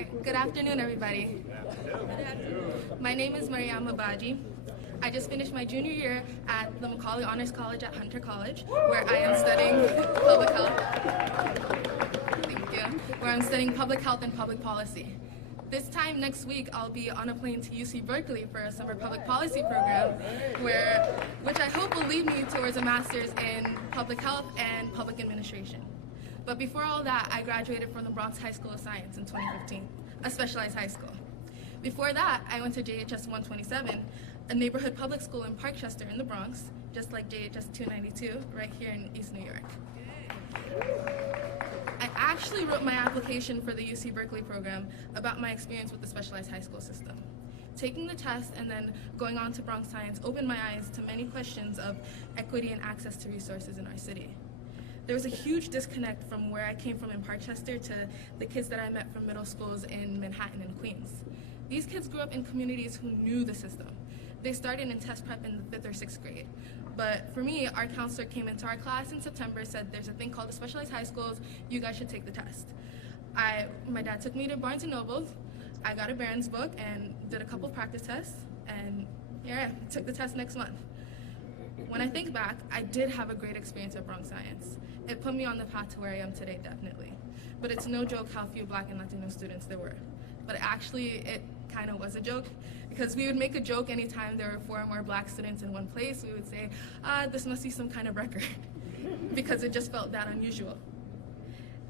right, good afternoon, everybody. My name is Mariama Baji. I just finished my junior year at the Macaulay Honors College at Hunter College, where I am studying public health. Thank you. Where I'm studying public health and public policy. This time next week, I'll be on a plane to UC Berkeley for a summer public policy program, which I hope will lead me towards a master's in public health and public administration. But before all that, I graduated from the Bronx High School of Science in 2015, a specialized high school. Before that, I went to JHS 127, a neighborhood public school in Parkchester in the Bronx, just like JHS 292, right here in East New York. I actually wrote my application for the UC Berkeley program about my experience with the specialized high school system. Taking the test and then going on to Bronx Science opened my eyes to many questions of equity and access to resources in our city. There was a huge disconnect from where I came from in Parkchester to the kids that I met from middle schools in Manhattan and Queens. These kids grew up in communities who knew the system. They started in test prep in the 5th or 6th grade. But for me, our counselor came into our class in September, said there's a thing called the specialized high schools, you guys should take the test. My dad took me to Barnes & Noble, I got a Barron's book and did a couple practice tests, and here I am, took the test next month. When I think back, I did have a great experience at Bronx Science. It put me on the path to where I am today, definitely. But it's no joke how few Black and Latino students there were. But actually, it kind of was a joke, because we would make a joke anytime there were 4 or more Black students in one place. We would say, this must be some kind of record, because it just felt that unusual.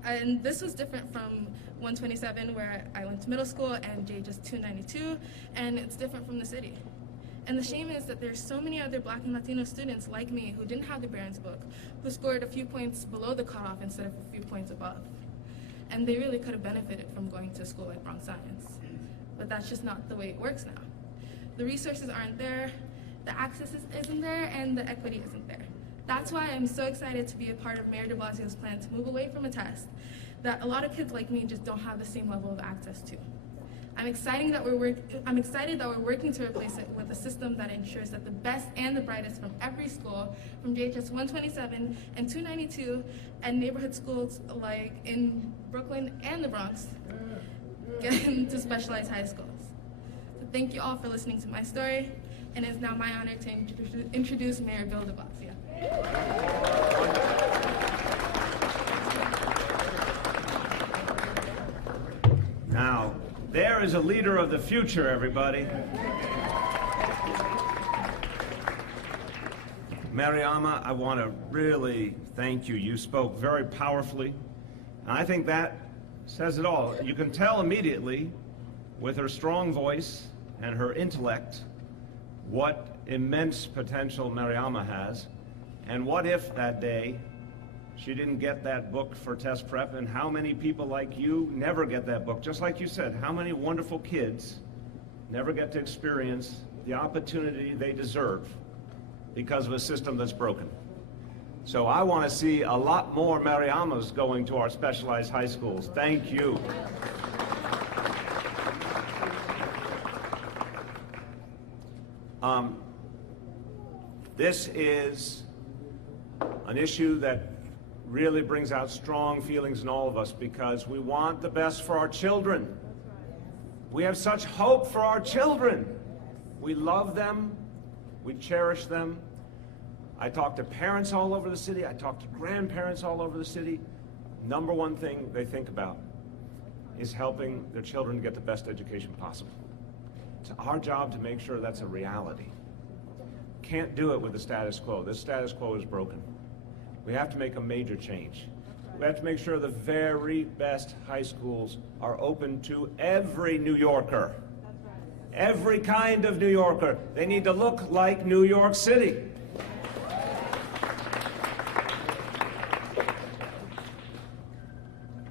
And this was different from 127, where I went to middle school, and JHS 292, and it's different from the city. And the shame is that there's so many other Black and Latino students like me who didn't have the Barron's book, who scored a few points below the cutoff instead of a few points above. And they really could have benefited from going to school like Bronx Science. But that's just not the way it works now. The resources aren't there, the access isn't there, and the equity isn't there. That's why I'm so excited to be a part of Mayor de Blasio's plan to move away from a test that a lot of kids like me just don't have the same level of access to. I'm excited that we're working to replace it with a system that ensures that the best and the brightest from every school, from JHS 127 and 292, and neighborhood schools like in Brooklyn and the Bronx, get into specialized high schools. So thank you all for listening to my story, and it's now my honor to introduce Mayor Bill de Blasio. Now, there is a leader of the future, everybody. Mariama, I want to really thank you. You spoke very powerfully. And I think that says it all. You can tell immediately with her strong voice and her intellect what immense potential Mariama has, and what if that day she didn't get that book for test prep, and how many people like you never get that book. Just like you said, how many wonderful kids never get to experience the opportunity they deserve because of a system that's broken. So I want to see a lot more Mariamas going to our specialized high schools. Thank you. This is an issue that really brings out strong feelings in all of us, because we want the best for our children. We have such hope for our children. We love them. We cherish them. I talk to parents all over the city. I talk to grandparents all over the city. Number one thing they think about is helping their children to get the best education possible. It's our job to make sure that's a reality. Can't do it with the status quo. This status quo is broken. We have to make a major change. We have to make sure the very best high schools are open to every New Yorker. Every kind of New Yorker. They need to look like New York City.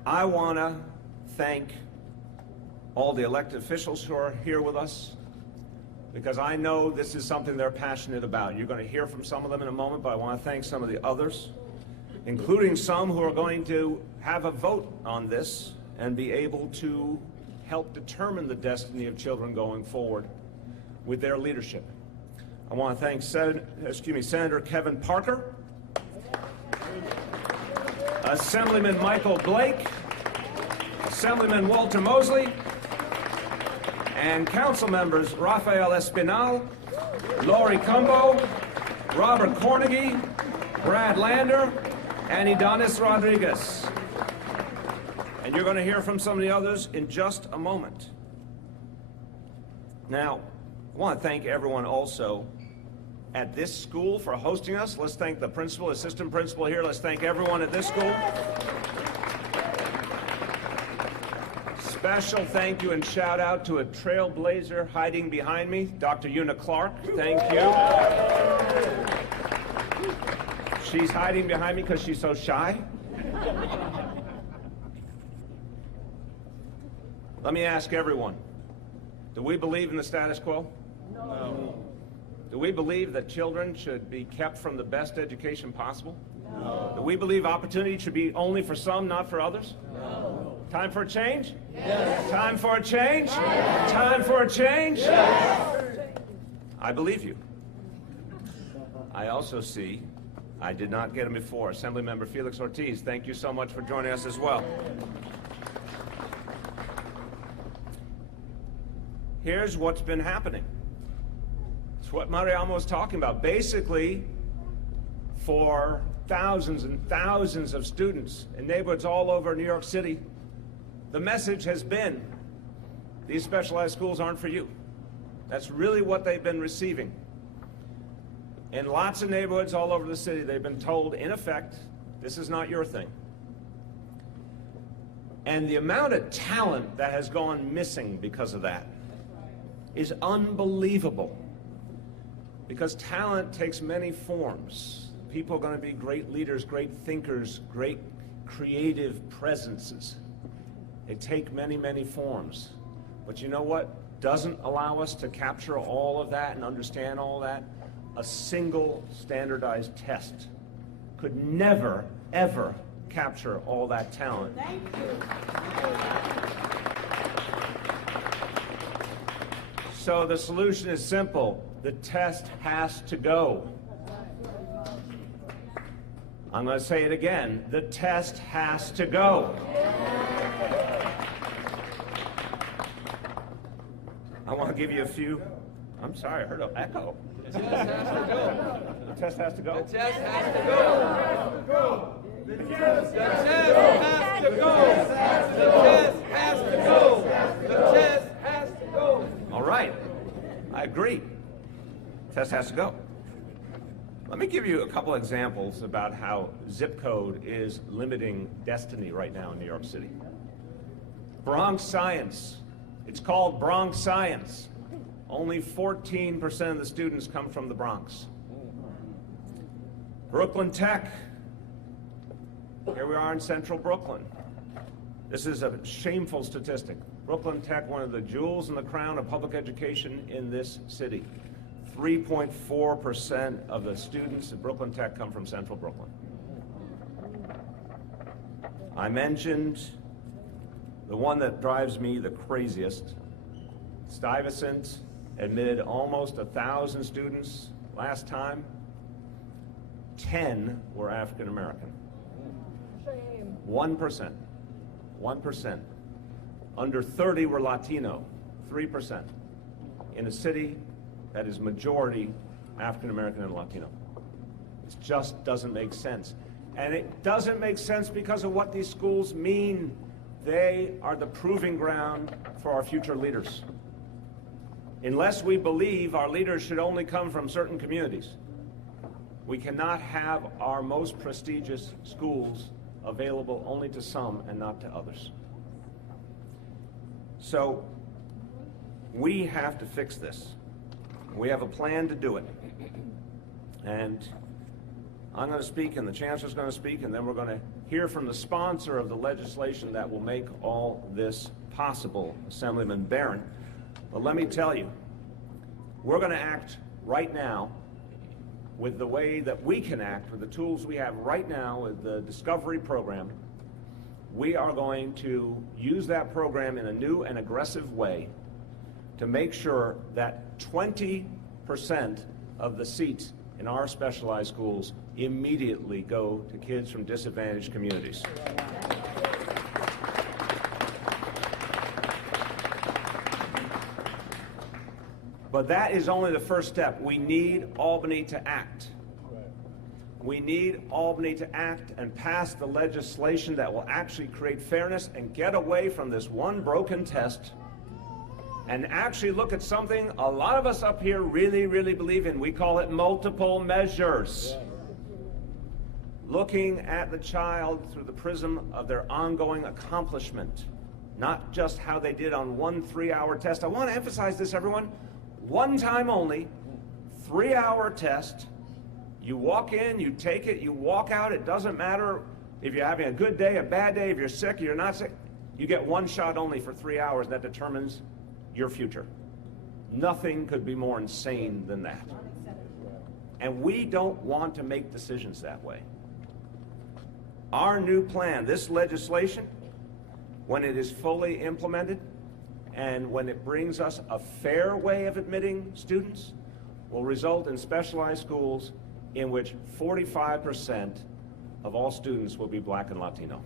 I want to thank all the elected officials who are here with us, because I know this is something they're passionate about. You're going to hear from some of them in a moment, but I want to thank some of the others, including some who are going to have a vote on this and be able to help determine the destiny of children going forward with their leadership. I want to thank Senator Kevin Parker, Assemblyman Michael Blake, Assemblyman Walter Mosley, and council members Rafael Espinal, Lori Cumbo, Robert Cornegie, Brad Lander, and Idanis Rodriguez. And you're going to hear from some of the others in just a moment. Now, I want to thank everyone also at this school for hosting us. Let's thank the principal, assistant principal here. Let's thank everyone at this school. Special thank you and shout out to a trailblazer hiding behind me, Dr. Una Clark. Thank you. She's hiding behind me because she's so shy. Let me ask everyone, do we believe in the status quo? No. Do we believe that children should be kept from the best education possible? No. Do we believe opportunity should be only for some, not for others? No. Time for a change? Yes. Time for a change? Yes. Time for a change? Yes. I believe you. I also see, I did not get him before, Assemblymember Felix Ortiz. Thank you so much for joining us as well. Here's what's been happening. It's what Mariamo was talking about. Basically, for thousands and thousands of students in neighborhoods all over New York City, the message has been, these specialized schools aren't for you. That's really what they've been receiving. In lots of neighborhoods all over the city, they've been told, in effect, this is not your thing. And the amount of talent that has gone missing because of that is unbelievable. Because talent takes many forms. People are going to be great leaders, great thinkers, great creative presences. They take many, many forms. But you know what doesn't allow us to capture all of that and understand all that? A single standardized test could never, ever capture all that talent. Thank you. So the solution is simple. The test has to go. I'm going to say it again. The test has to go. I want to give you a few. I'm sorry, I heard an echo. The test has to go. The test has to go? The test has to go. The test has to go. The test has to go. The test has to go. All right. I agree. Test has to go. Let me give you a couple examples about how zip code is limiting destiny right now in New York City. Bronx Science. It's called Bronx Science. Only 14% of the students come from the Bronx. Brooklyn Tech. Here we are in central Brooklyn. This is a shameful statistic. Brooklyn Tech, one of the jewels in the crown of public education in this city. 3.4% of the students at Brooklyn Tech come from central Brooklyn. I mentioned the one that drives me the craziest. Stuyvesant admitted almost 1,000 students last time. 10 were African American. 1%. 1%. Under 30 were Latino. 3%. In a city that is majority African American and Latino. It just doesn't make sense. And it doesn't make sense because of what these schools mean. They are the proving ground for our future leaders. Unless we believe our leaders should only come from certain communities, we cannot have our most prestigious schools available only to some and not to others. So we have to fix this. We have a plan to do it. And I'm going to speak, and the Chancellor's going to speak, and then we're going to hear from the sponsor of the legislation that will make all this possible, Assemblyman Barron. But let me tell you, we're going to act right now with the way that we can act, with the tools we have right now with the Discovery program. We are going to use that program in a new and aggressive way to make sure that 20% of the seats in our specialized schools immediately go to kids from disadvantaged communities. But that is only the first step. We need Albany to act. We need Albany to act and pass the legislation that will actually create fairness and get away from this one broken test and actually look at something a lot of us up here really, really believe in. We call it multiple measures. Looking at the child through the prism of their ongoing accomplishment, not just how they did on one 3-hour test. I want to emphasize this, everyone. One time only, 3-hour test. You walk in, you take it, you walk out. It doesn't matter if you're having a good day, a bad day, if you're sick, you're not sick. You get one shot only for 3 hours. That determines your future. Nothing could be more insane than that. And we don't want to make decisions that way. Our new plan, this legislation, when it is fully implemented and when it brings us a fair way of admitting students, will result in specialized schools in which 45% of all students will be Black and Latino.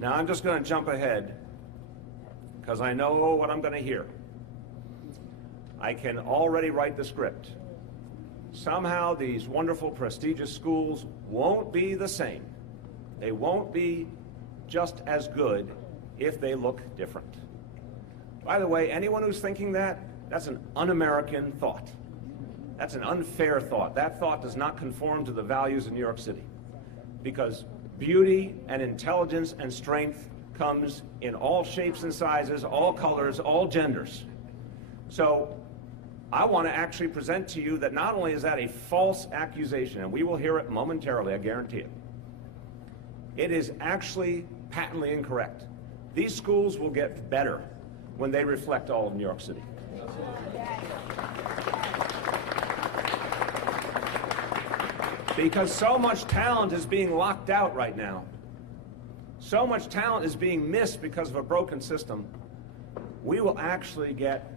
Now I'm just going to jump ahead because I know what I'm going to hear. I can already write the script. Somehow these wonderful, prestigious schools won't be the same. They won't be just as good if they look different. By the way, anyone who's thinking that, that's an un-American thought. That's an unfair thought. That thought does not conform to the values of New York City. Because beauty and intelligence and strength comes in all shapes and sizes, all colors, all genders. So I want to actually present to you that not only is that a false accusation, and we will hear it momentarily, I guarantee it, it is actually patently incorrect. These schools will get better when they reflect all of New York City. Because so much talent is being locked out right now. So much talent is being missed because of a broken system. We will actually get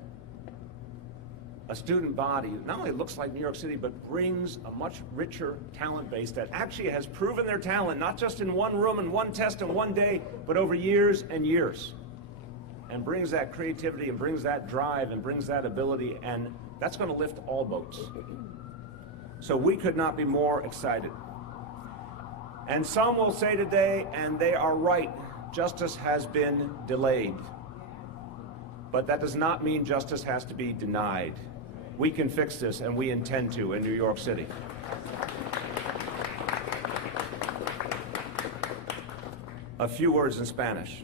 a student body that not only looks like New York City, but brings a much richer talent base that actually has proven their talent, not just in one room and one test and one day, but over years and years. And brings that creativity and brings that drive and brings that ability, and that's going to lift all boats. So we could not be more excited. And some will say today, and they are right, justice has been delayed. But that does not mean justice has to be denied. We can fix this, and we intend to in New York City. A few words in Spanish.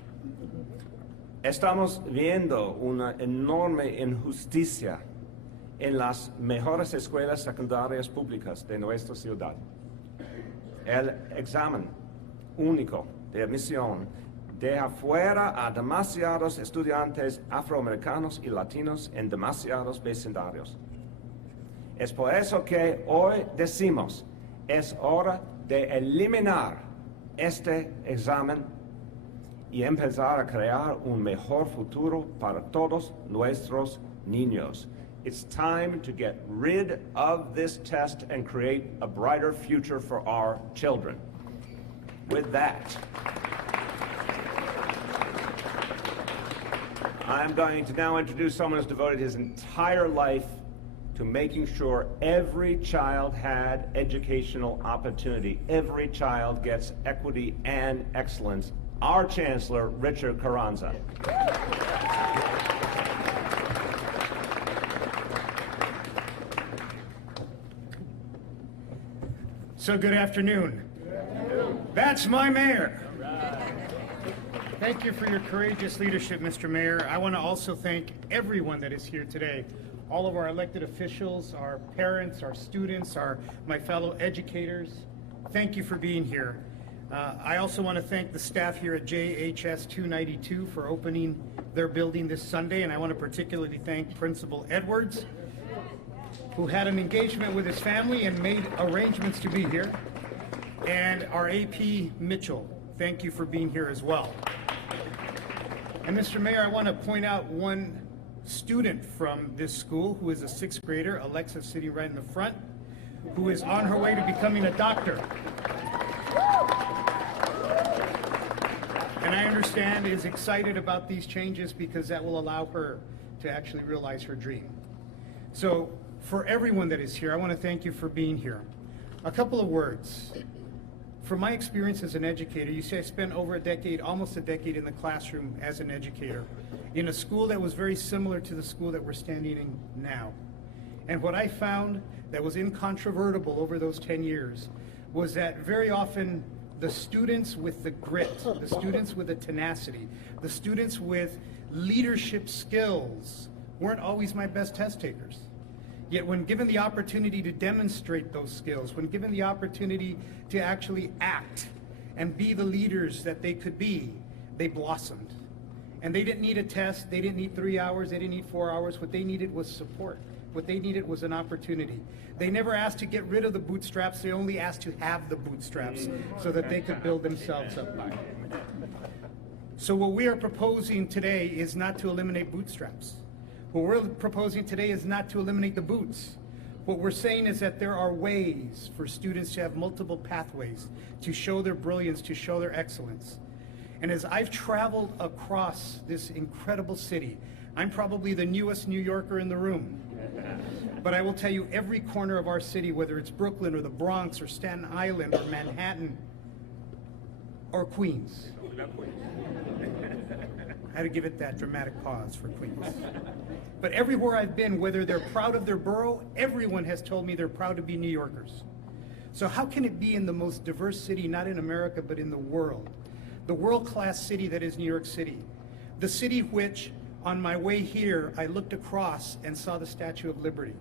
Estamos viendo una enorme injusticia en las mejores escuelas secundarias públicas de nuestra ciudad. El examen único de admisión deja fuera a demasiados estudiantes afroamericanos y latinos en demasiados vecindarios. Es por eso que hoy decimos, es hora de eliminar este examen y empezar a crear un mejor futuro para todos nuestros niños. It's time to get rid of this test and create a brighter future for our children. With that, I'm going to now introduce someone who's devoted his entire life to making sure every child had educational opportunity. Every child gets equity and excellence. Our Chancellor, Richard Carranza. So good afternoon. That's my mayor. Thank you for your courageous leadership, Mr. Mayor. I want to also thank everyone that is here today. All of our elected officials, our parents, our students, my fellow educators. Thank you for being here. I also want to thank the staff here at JHS 292 for opening their building this Sunday, and I want to particularly thank Principal Edwards, who had an engagement with his family and made arrangements to be here, and our AP Mitchell. Thank you for being here as well. And Mr. Mayor, I want to point out one student from this school who is a 6th grader, Alexa, sitting right in the front, who is on her way to becoming a doctor. and I understand is excited about these changes because that will allow her to actually realize her dream. So for everyone that is here, I want to thank you for being here. A couple of words. From my experience as an educator, you see I spent over a decade, almost a decade in the classroom as an educator in a school that was very similar to the school that we're standing in now. And what I found that was incontrovertible over those 10 years was that very often the students with the grit, the students with the tenacity, the students with leadership skills weren't always my best test takers. Yet when given the opportunity to demonstrate those skills, when given the opportunity to actually act and be the leaders that they could be, they blossomed. And they didn't need a test, they didn't need 3 hours, they didn't need 4 hours. What they needed was support. What they needed was an opportunity. They never asked to get rid of the bootstraps, they only asked to have the bootstraps so that they could build themselves up by it. So what we are proposing today is not to eliminate bootstraps. What we're proposing today is not to eliminate the boots. What we're saying is that there are ways for students to have multiple pathways to show their brilliance, to show their excellence. And as I've traveled across this incredible city, I'm probably the newest New Yorker in the room. But I will tell you, every corner of our city, whether it's Brooklyn or the Bronx or Staten Island or Manhattan or Queens. I had to give it that dramatic pause for Queens. But everywhere I've been, whether they're proud of their borough, everyone has told me they're proud to be New Yorkers. So how can it be in the most diverse city, not in America, but in the world-class city that is New York City, the city which, on my way here, I looked across and saw the Statue of Liberty.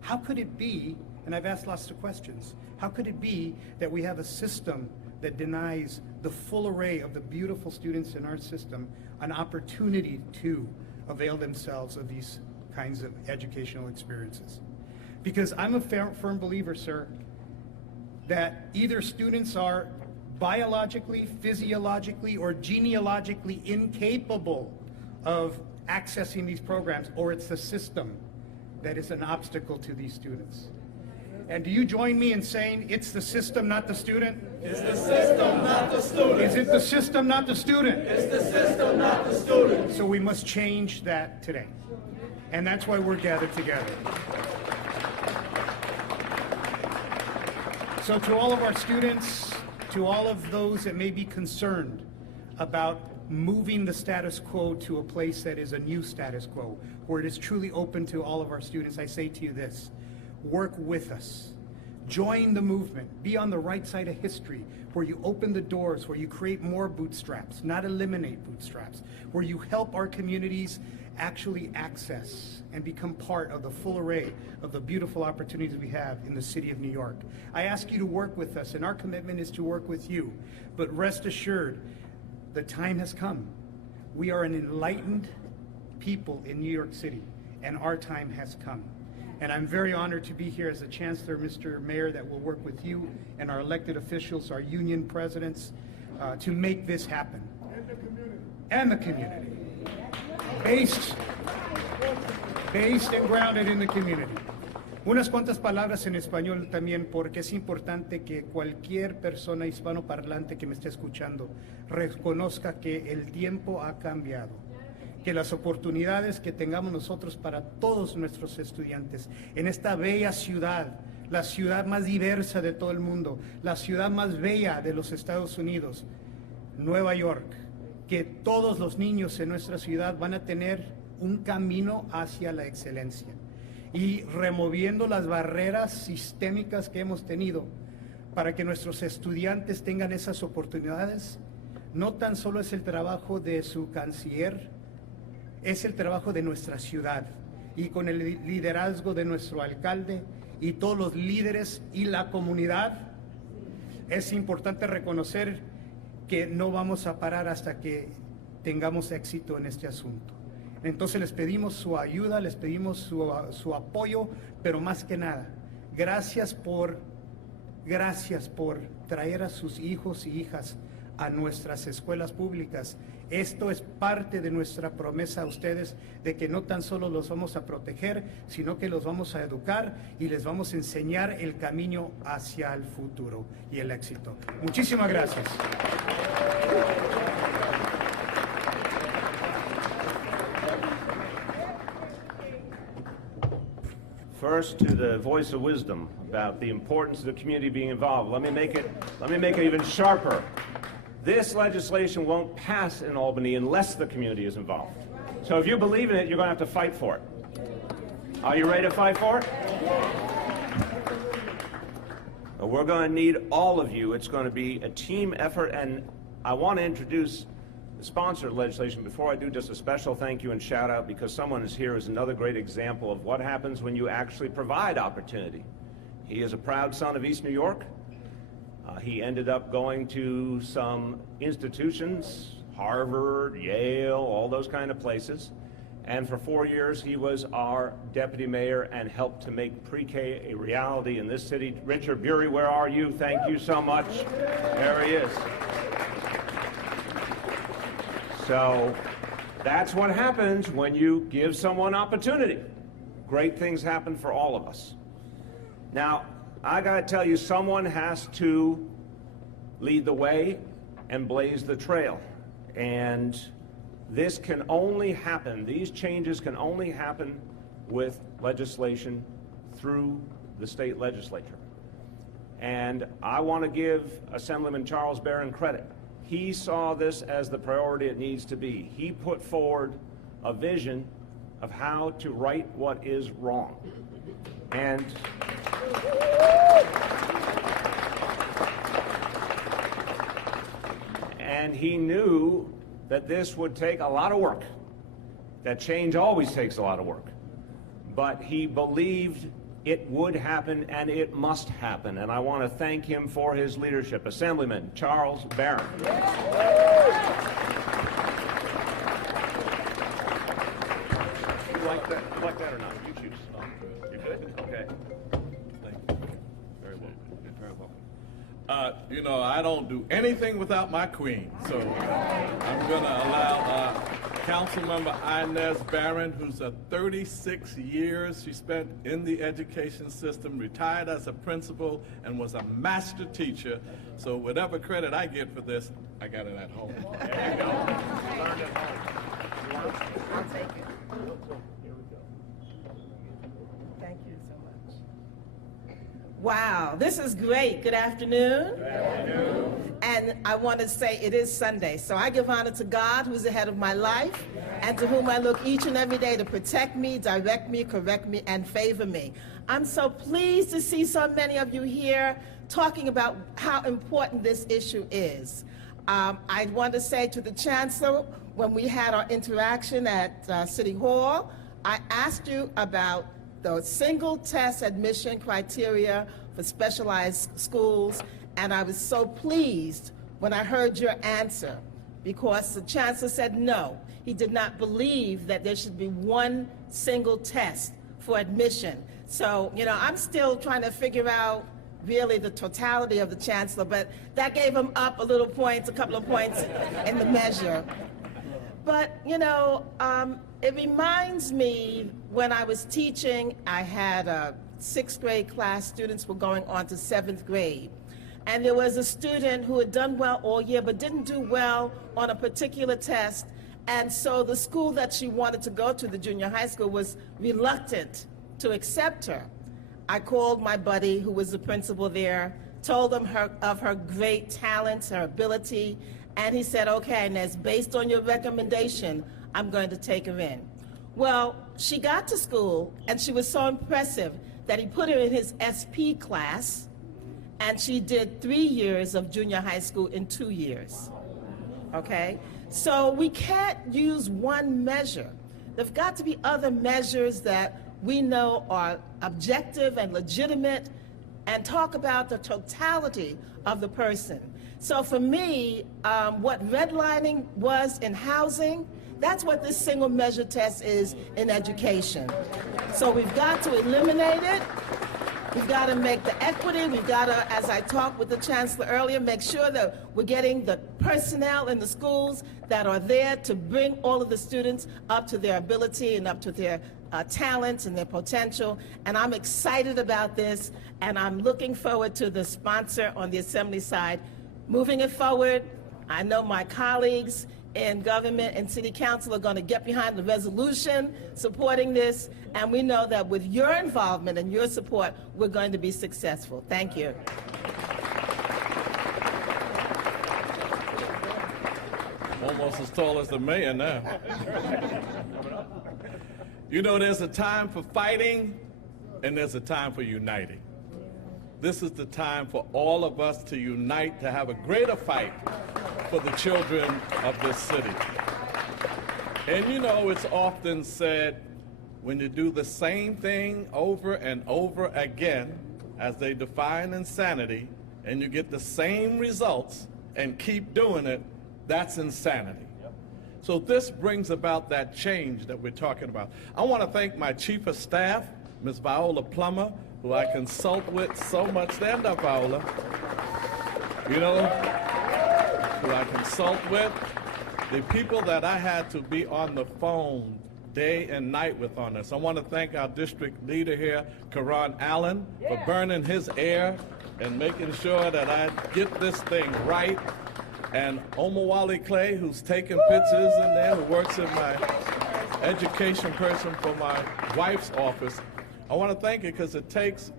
How could it be, and I've asked lots of questions, how could it be that we have a system that denies the full array of the beautiful students in our system an opportunity to avail themselves of these kinds of educational experiences? Because I'm a firm believer, sir, that either students are biologically, physiologically, or genealogically incapable of accessing these programs, or it's the system that is an obstacle to these students. And do you join me in saying it's the system, not the student? It's the system, not the student. Is it the system, not the student? It's the system, not the student. So we must change that today. And that's why we're gathered together. So to all of our students, to all of those that may be concerned about moving the status quo to a place that is a new status quo, where it is truly open to all of our students, I say to you this: work with us. Join the movement. Be on the right side of history, where you open the doors, where you create more bootstraps, not eliminate bootstraps, where you help our communities actually access and become part of the full array of the beautiful opportunities we have in the city of New York. I ask you to work with us, and our commitment is to work with you. But rest assured, the time has come. We are an enlightened people in New York City, and our time has come. And I'm very honored to be here as the Chancellor, Mr. Mayor, that will work with you and our elected officials, our union presidents, to make this happen. And the community. Based and grounded in the community. Unas cuantas palabras en español también, porque es importante que cualquier persona hispanoparlante que me esté escuchando reconozca que el tiempo ha cambiado, que las oportunidades que tengamos nosotros para todos nuestros estudiantes en esta bella ciudad, la ciudad más diversa de todo el mundo, la ciudad más bella de los Estados Unidos, Nueva York, que todos los niños en nuestra ciudad van a tener un camino hacia la excelencia. Y removiendo las barreras sistémicas que hemos tenido para que nuestros estudiantes tengan esas oportunidades, no tan solo es el trabajo de su canciller, es el trabajo de nuestra ciudad, y con el liderazgo de nuestro alcalde y todos los líderes y la comunidad. Es importante reconocer que no vamos a parar hasta que tengamos éxito en este asunto. Entonces les pedimos su ayuda, les pedimos su apoyo, pero más que nada, gracias por traer a sus hijos y hijas a nuestras escuelas públicas. Esto es parte de nuestra promesa a ustedes de que no tan solo los vamos a proteger, sino que los vamos a educar y les vamos a enseñar el camino hacia el futuro y el éxito. Muchísimas gracias. First, to the voice of wisdom about the importance of the community being involved. Let me make it even sharper. This legislation won't pass in Albany unless the community is involved. So if you believe in it, you're going to have to fight for it. Are you ready to fight for it? Well, we're going to need all of you. It's going to be a team effort, and I want to introduce the sponsor of legislation. Before I do, just a special thank you and shout out, because someone is here is another great example of what happens when you actually provide opportunity. He is a proud son of East New York. He ended up going to some institutions, Harvard, Yale, all those kind of places. And for 4 years, he was our deputy mayor and helped to make pre-K a reality in this city. Richard Bury, where are you? Thank you so much. There he is. So that's what happens when you give someone opportunity. Great things happen for all of us. Now, I got to tell you, someone has to lead the way and blaze the trail. And this can only happen, these changes can only happen with legislation through the state legislature. And I want to give Assemblyman Charles Barron credit. He saw this as the priority it needs to be. He put forward a vision of how to right what is wrong. And he knew that this would take a lot of work, that change always takes a lot of work. But he believed it would happen and it must happen. And I want to thank him for his leadership. Assemblyman Charles Barron. You like that? You like that or not? You choose. You good? Okay. Thank you. Very well. Very welcome. You know, I don't do anything without my queen, so I'm going to allow Councilmember Inez Barron, who's 36 years she spent in the education system, retired as a principal, and was a master teacher. So whatever credit I get for this, I got it at home. There you go. Learned at home. I'll take it. Thank you so much. Wow, this is great. Good afternoon. Good afternoon. And I want to say it is Sunday, so I give honor to God, who's the head of my life, and to whom I look each and every day to protect me, direct me, correct me, and favor me. I'm so pleased to see so many of you here talking about how important this issue is. I want to say to the Chancellor, when we had our interaction at City Hall, I asked you about the single test admission criteria for specialized schools, and I was so pleased when I heard your answer, because the Chancellor said no. He did not believe that there should be one single test for admission. So, you know, I'm still trying to figure out really the totality of the Chancellor, but that gave him up a little points, a couple of points in the measure. But, you know, it reminds me when I was teaching, I had a 6th grade class, students were going on to 7th grade. And there was a student who had done well all year but didn't do well on a particular test. And so the school that she wanted to go to, the junior high school, was reluctant to accept her. I called my buddy who was the principal there, told him of her great talents, her ability, and he said, okay, Inez, based on your recommendation, I'm going to take her in. Well, she got to school, and she was so impressive that he put her in his SP class, and she did 3 years of junior high school in 2 years, okay? So we can't use one measure. There've got to be other measures that we know are objective and legitimate and talk about the totality of the person. So for me, what redlining was in housing, that's what this single measure test is in education. So we've got to eliminate it. We've got to make the equity. We've got to, as I talked with the Chancellor earlier, make sure that we're getting the personnel in the schools that are there to bring all of the students up to their ability and up to their talents and their potential. And I'm excited about this, and I'm looking forward to the sponsor on the Assembly side moving it forward, I know my colleagues in government and city council are going to get behind the resolution supporting this, and we know that with your involvement and your support, we're going to be successful. Thank you. Almost as tall as the mayor now. You know, there's a time for fighting and there's a time for uniting. This is the time for all of us to unite, to have a greater fight for the children of this city. And you know, it's often said, when you do the same thing over and over again, as they define insanity, and you get the same results and keep doing it, that's insanity. So this brings about that change that we're talking about. I want to thank my chief of staff, Ms. Viola Plummer, who I consult with so much. Stand up, Viola. You know, who I consult with. The people that I had to be on the phone day and night with on this. I want to thank our district leader here, Karan Allen, for burning his air and making sure that I get this thing right. And Omawali Clay, who's taking pictures in there, who works in my education person for my wife's office. I want to thank you because it takes...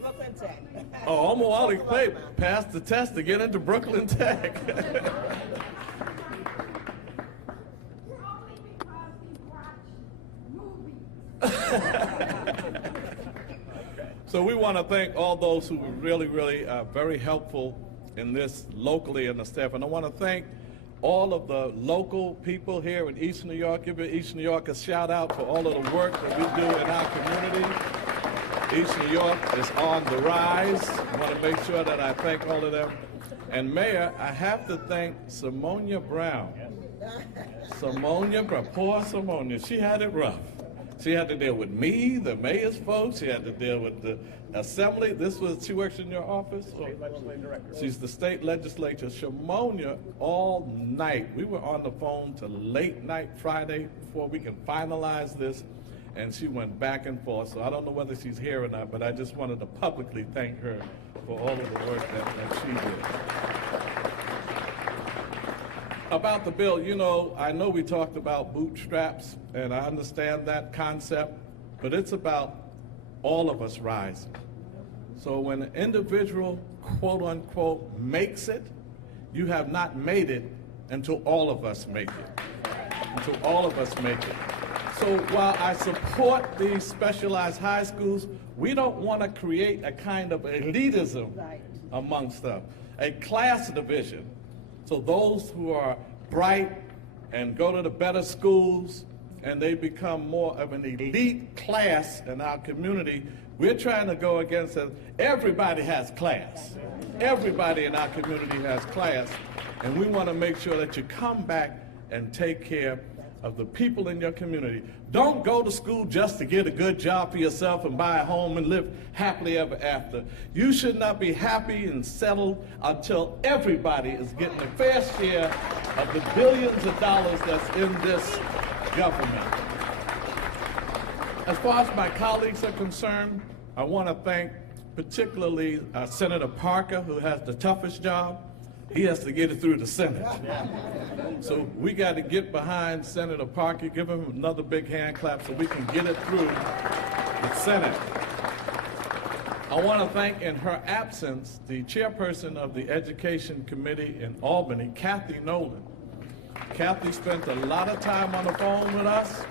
Brooklyn Tech. Oh, Omawali Clay passed the test to get into Brooklyn Tech. So we want to thank all those who were really very helpful in this locally in the staff. And I want to thank all of the local people here in East New York. Give East New York a shout out for all of the work that we do in our community. East New York is on the rise. I want to make sure that I thank all of them. And Mayor, I have to thank Simonia Brown. Simonia Brown, poor Simonia, she had it rough. She had to deal with me, the mayor's folks. She had to deal with the assembly. She works in your office? State legislative director. She's the state legislature. Shimonia, all night. We were on the phone till late night Friday before we can finalize this, and she went back and forth. So I don't know whether she's here or not, but I just wanted to publicly thank her for all of the work that she did. About the bill, you know, I know we talked about bootstraps, and I understand that concept, but it's about all of us rising. So when an individual, quote unquote, makes it, you have not made it until all of us make it. Until all of us make it. So while I support these specialized high schools, we don't want to create a kind of elitism amongst them, a class division. So those who are bright and go to the better schools and they become more of an elite class in our community, we're trying to go against it. Everybody has class. Everybody in our community has class. And we want to make sure that you come back and take care of the people in your community. Don't go to school just to get a good job for yourself and buy a home and live happily ever after. You should not be happy and settled until everybody is getting a fair share of the billions of dollars that's in this government. As far as my colleagues are concerned, I want to thank particularly Senator Parker, who has the toughest job. He has to get it through the Senate. So we got to get behind Senator Parker, give him another big hand clap so we can get it through the Senate. I want to thank, in her absence, the chairperson of the Education Committee in Albany, Kathy Nolan. Kathy spent a lot of time on the phone with us,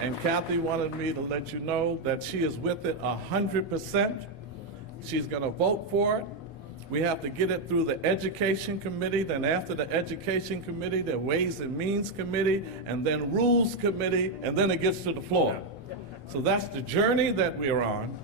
and Kathy wanted me to let you know that she is with it 100%. She's going to vote for it. We have to get it through the Education Committee, then after the Education Committee, the Ways and Means Committee, and then Rules Committee, and then it gets to the floor. So that's the journey that we're on.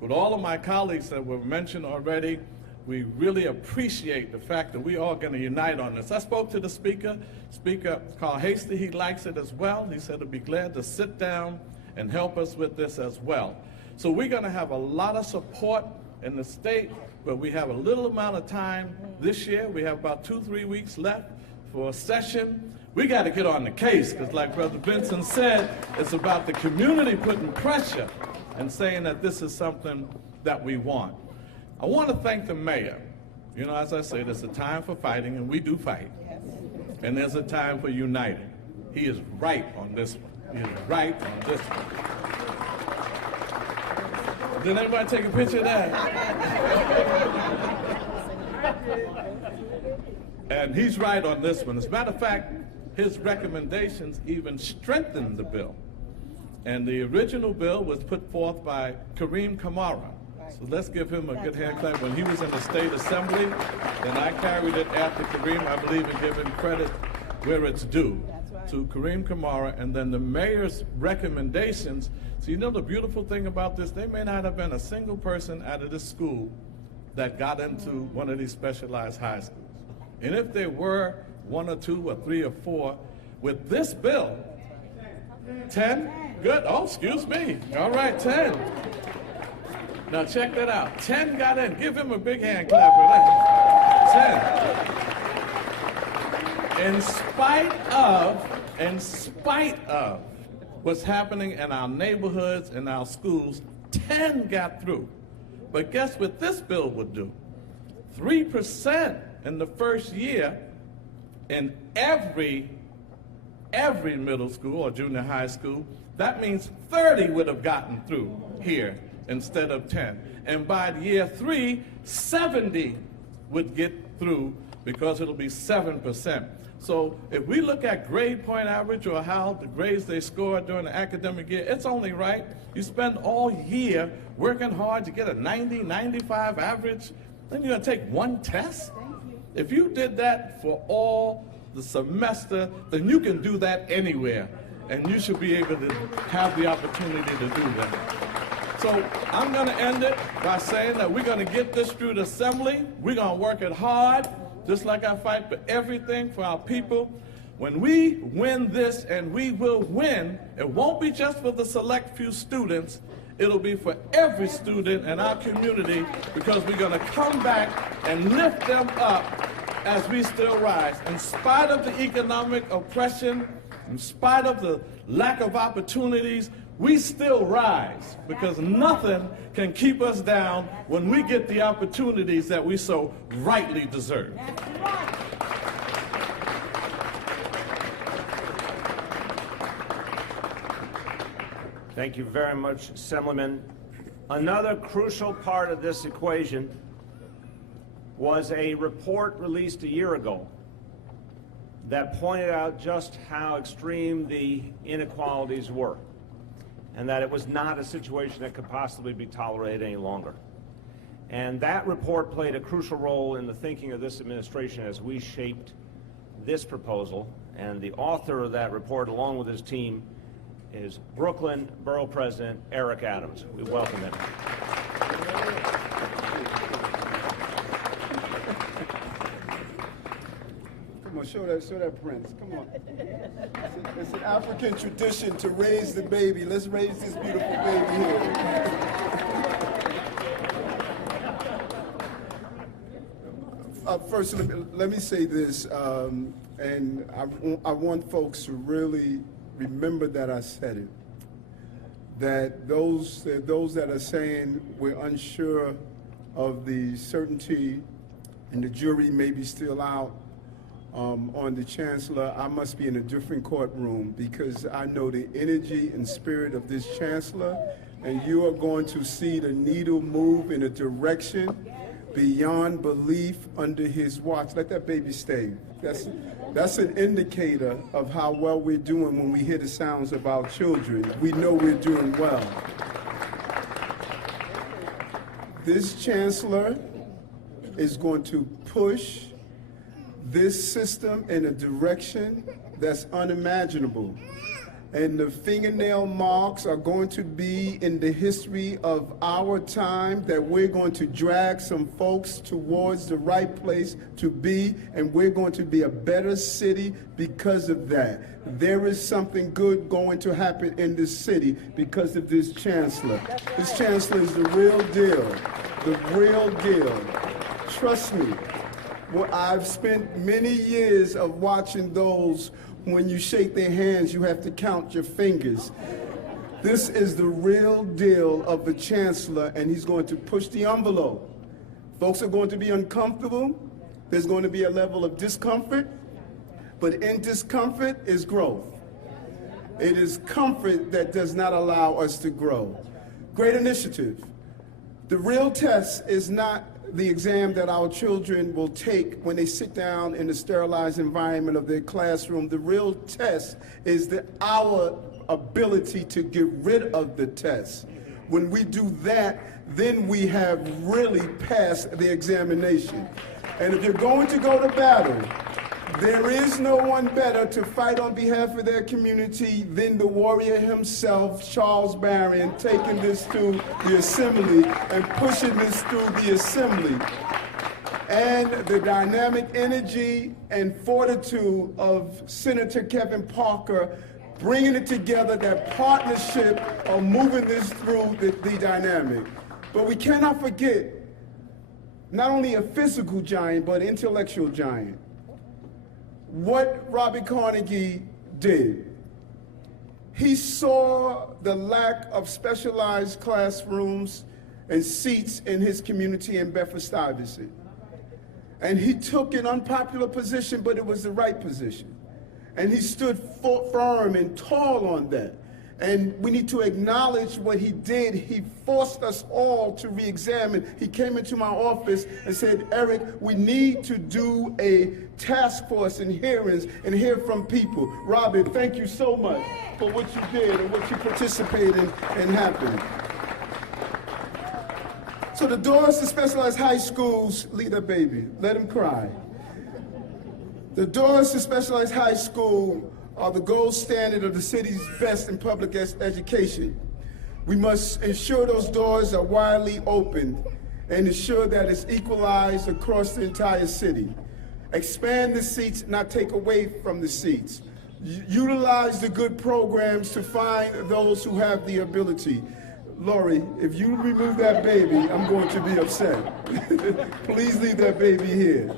With all of my colleagues that were mentioned already, we really appreciate the fact that we're all going to unite on this. I spoke to the Speaker, Speaker Carl Hasty. He likes it as well. He said he'd be glad to sit down and help us with this as well. So we're going to have a lot of support in the state, but we have a little amount of time this year. We have about 2-3 weeks left for a session. We got to get on the case, because like Brother Benson said, it's about the community putting pressure and saying that this is something that we want. I want to thank the mayor. You know, as I say, there's a time for fighting, and we do fight. And there's a time for uniting. He is right on this one. He is right on this one. Did anybody take a picture of that? And he's right on this one. As a matter of fact, his recommendations even strengthened the bill. And the original bill was put forth by Kareem Kamara. So let's give him a good hand clap. When he was in the State Assembly, then I carried it after Kareem. I believe in giving credit where it's due to Kareem Kamara, and then the mayor's recommendations. So you know the beautiful thing about this, there may not have been a single person out of this school that got into one of these specialized high schools. And if there were 1 or 2 or 3 or 4, with this bill, 10? Good. Oh, excuse me. All right, 10. Now check that out. 10 got in. Give him a big hand clap for that. 10. In spite of what's happening in our neighborhoods and our schools, 10 got through. But guess what this bill would do? 3% in the first year in every middle school or junior high school. That means 30 would have gotten through here instead of 10. And by year 3, 70 would get through because it'll be 7%. So if we look at grade point average or how the grades they score during the academic year, it's only right. You spend all year working hard to get a 90, 95 average, then you're going to take one test? If you did that for all the semester, then you can do that anywhere. And you should be able to have the opportunity to do that. So I'm going to end it by saying that we're going to get this through the Assembly. We're going to work it hard, just like I fight for everything for our people. When we win this, and we will win, it won't be just for the select few students. It'll be for every student in our community, because we're going to come back and lift them up as we still rise. In spite of the economic oppression, in spite of the lack of opportunities, we still rise, because nothing can keep us down when we get the opportunities that we so rightly deserve. Thank you very much, Assemblyman. Another crucial part of this equation was a report released a year ago that pointed out just how extreme the inequalities were, and that it was not a situation that could possibly be tolerated any longer. And that report played a crucial role in the thinking of this administration as we shaped this proposal. And the author of that report, along with his team, is Brooklyn Borough President Eric Adams. We welcome him. Come on, show that prince. Come on. It's an African tradition to raise the baby. Let's raise this beautiful baby here. First, let me say this, and I want folks to really remember that I said it. That those that are saying we're unsure of the certainty and the jury may be still out on the Chancellor, I must be in a different courtroom, because I know the energy and spirit of this Chancellor, and you are going to see the needle move in a direction beyond belief under his watch. Let that baby stay. That's an indicator of how well we're doing when we hear the sounds of our children. We know we're doing well. This Chancellor is going to push this system in a direction that's unimaginable. And the fingernail marks are going to be in the history of our time, that we're going to drag some folks towards the right place to be, and we're going to be a better city because of that. There is something good going to happen in this city because of this Chancellor. This Chancellor is the real deal, the real deal. Trust me. Well, I've spent many years of watching those. When you shake their hands, you have to count your fingers. This is the real deal of the Chancellor, and he's going to push the envelope. Folks are going to be uncomfortable. There's going to be a level of discomfort, but in discomfort is growth. It is comfort that does not allow us to grow. Great initiative. The real test is not the exam that our children will take when they sit down in the sterilized environment of their classroom. The real test is our ability to get rid of the test. When we do that, then we have really passed the examination. And if you're going to go to battle, there is no one better to fight on behalf of their community than the warrior himself, Charles Barron, taking this to the Assembly and pushing this through the Assembly. And the dynamic energy and fortitude of Senator Kevin Parker bringing it together, that partnership of moving this through the dynamic. But we cannot forget not only a physical giant, but an intellectual giant. What Robert Carnegie did, he saw the lack of specialized classrooms and seats in his community in Bedford-Stuyvesant. And he took an unpopular position, but it was the right position. And he stood firm and tall on that. And we need to acknowledge what he did. He forced us all to re-examine. He came into my office and said, Eric, we need to do a task force and hearings and hear from people. Robert, thank you so much for what you did and what you participated in happening. So the doors to specialized high schools, leave that baby, let him cry. The doors to specialized high school are the gold standard of the city's best in public education. We must ensure those doors are widely opened and ensure that it's equalized across the entire city. Expand the seats, not take away from the seats. Utilize the good programs to find those who have the ability. Lori, if you remove that baby, I'm going to be upset. Please leave that baby here.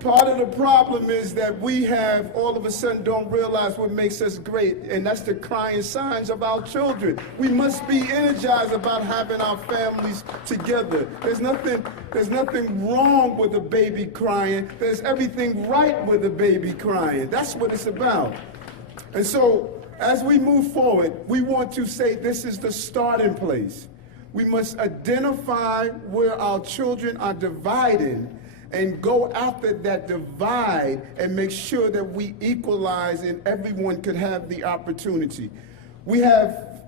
Part of the problem is that we have all of a sudden don't realize what makes us great, and that's the crying signs of our children. We must be energized about having our families together. There's nothing wrong with a baby crying. There's everything right with a baby crying. That's what it's about. And so as we move forward, we want to say this is the starting place. We must identify where our children are divided and go after that divide and make sure that we equalize and everyone can have the opportunity. We have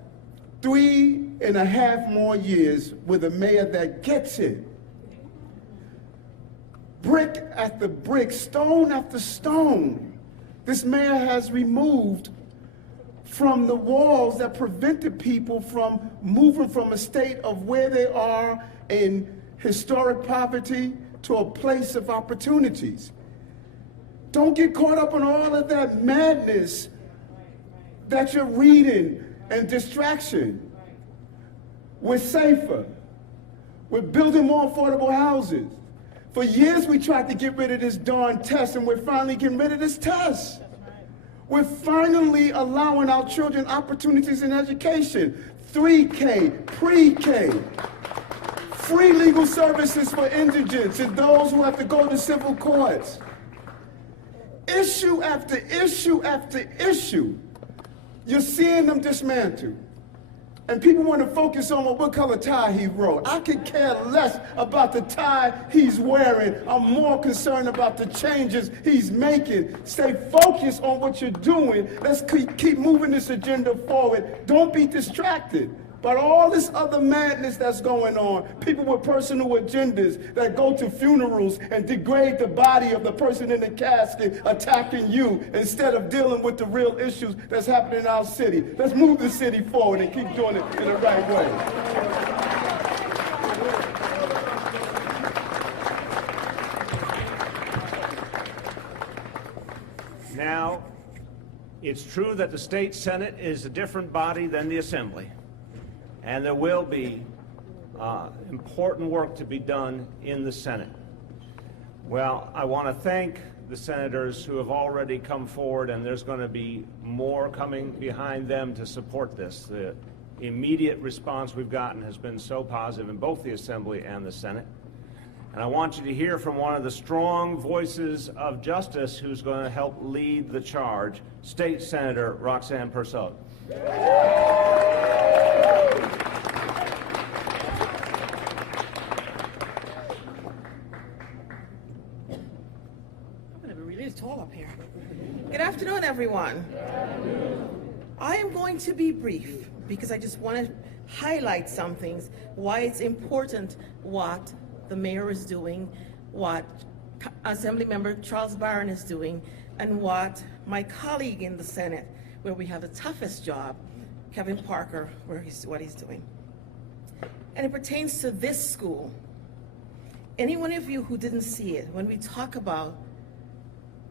3.5 more years with a mayor that gets it. Brick after brick, stone after stone, this mayor has removed from the walls that prevented people from moving from a state of where they are in historic poverty to a place of opportunities. Don't get caught up in all of that madness that you're reading and distraction. We're safer. We're building more affordable houses. For years we tried to get rid of this darn test, and we're finally getting rid of this test. We're finally allowing our children opportunities in education. 3K, pre-K. Free legal services for indigents and those who have to go to civil courts. Issue after issue after issue, you're seeing them dismantled. And people want to focus on what color tie he wore. I could care less about the tie he's wearing. I'm more concerned about the changes he's making. Stay focused on what you're doing. Let's keep moving this agenda forward. Don't be distracted. But all this other madness that's going on, people with personal agendas that go to funerals and degrade the body of the person in the casket attacking you instead of dealing with the real issues that's happening in our city. Let's move the city forward and keep doing it in the right way. Now, it's true that the state Senate is a different body than the Assembly. And there will be important work to be done in the Senate. Well, I want to thank the senators who have already come forward, and there's going to be more coming behind them to support this. The immediate response we've gotten has been so positive in both the Assembly and the Senate. And I want you to hear from one of the strong voices of justice who's going to help lead the charge, State Senator Roxanne Persaud. I'm going to be really tall up here. Good afternoon, everyone. I am going to be brief because I just want to highlight some things, why it's important what the mayor is doing, what Assemblymember Charles Barron is doing, and what my colleague in the Senate, where we have the toughest job, Kevin Parker, what he's doing. And it pertains to this school. Any one of you who didn't see it, when we talk about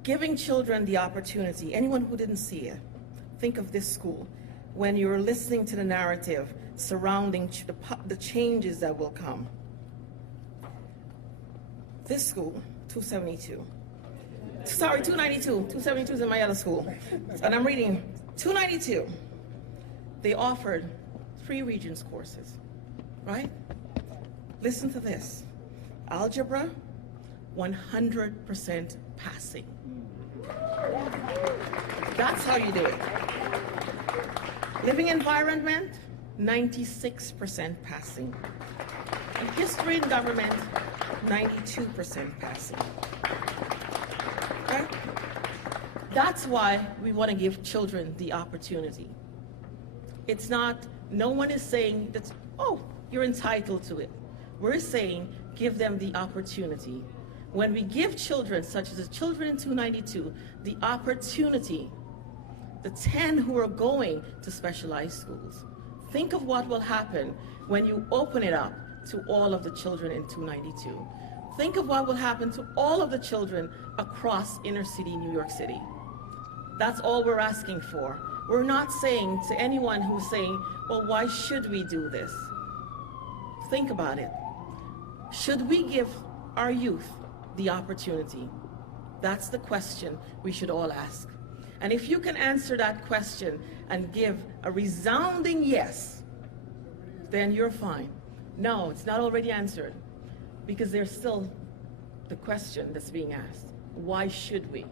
giving children the opportunity, anyone who didn't see it, think of this school. When you're listening to the narrative surrounding the changes that will come. This school, 292. Sorry, 292. 272 is in my other school. And I'm reading 292. They offered 3 Regents courses, right? Listen to this. Algebra, 100% passing. That's how you do it. Living environment, 96% passing. And history and government, 92% passing. Right? That's why we want to give children the opportunity. It's not, no one is saying that, oh, you're entitled to it. We're saying give them the opportunity. When we give children, such as the children in 292, the opportunity, the 10 who are going to specialized schools, think of what will happen when you open it up to all of the children in 292. Think of what will happen to all of the children across inner city New York City. That's all we're asking for. We're not saying to anyone who's saying, well, why should we do this? Think about it. Should we give our youth the opportunity? That's the question we should all ask. And if you can answer that question and give a resounding yes, then you're fine. No, it's not already answered, because there's still the question that's being asked. Why should we?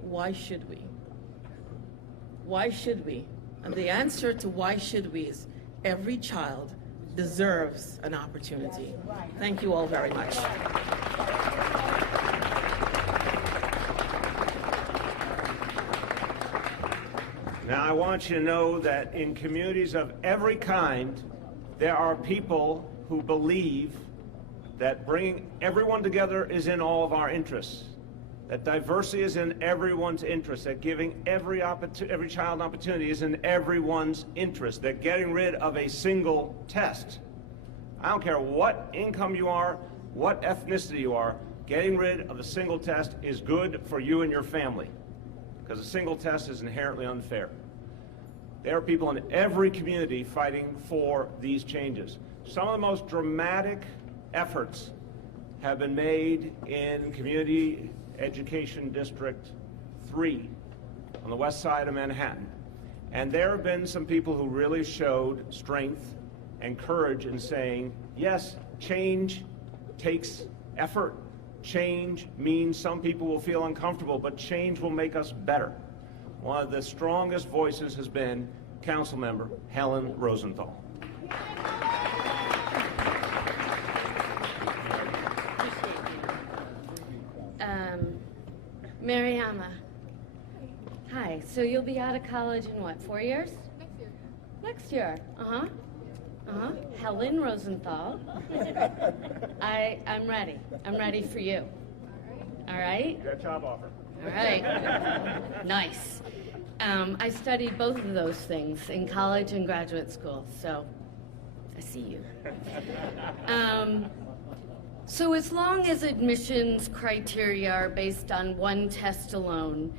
Why should we? Why should we? And the answer to why should we is every child deserves an opportunity. Thank you all very much. Now, I want you to know that in communities of every kind, there are people who believe that bringing everyone together is in all of our interests, that diversity is in everyone's interest, that giving every child an opportunity is in everyone's interest, that getting rid of a single test, I don't care what income you are, what ethnicity you are, getting rid of a single test is good for you and your family, because a single test is inherently unfair. There are people in every community fighting for these changes. Some of the most dramatic efforts have been made in Community Education District 3 on the west side of Manhattan. And there have been some people who really showed strength and courage in saying, yes, change takes effort. Change means some people will feel uncomfortable, but change will make us better. One of the strongest voices has been Councilmember Helen Rosenthal. Mariama. Hi. So you'll be out of college in what, 4 years? Next year. Next year. Helen Rosenthal. I'm ready. I'm ready for you. All right? You got a job offer. All right. Nice. I studied both of those things in college and graduate school, so I see you. So as long as admissions criteria are based on one test alone,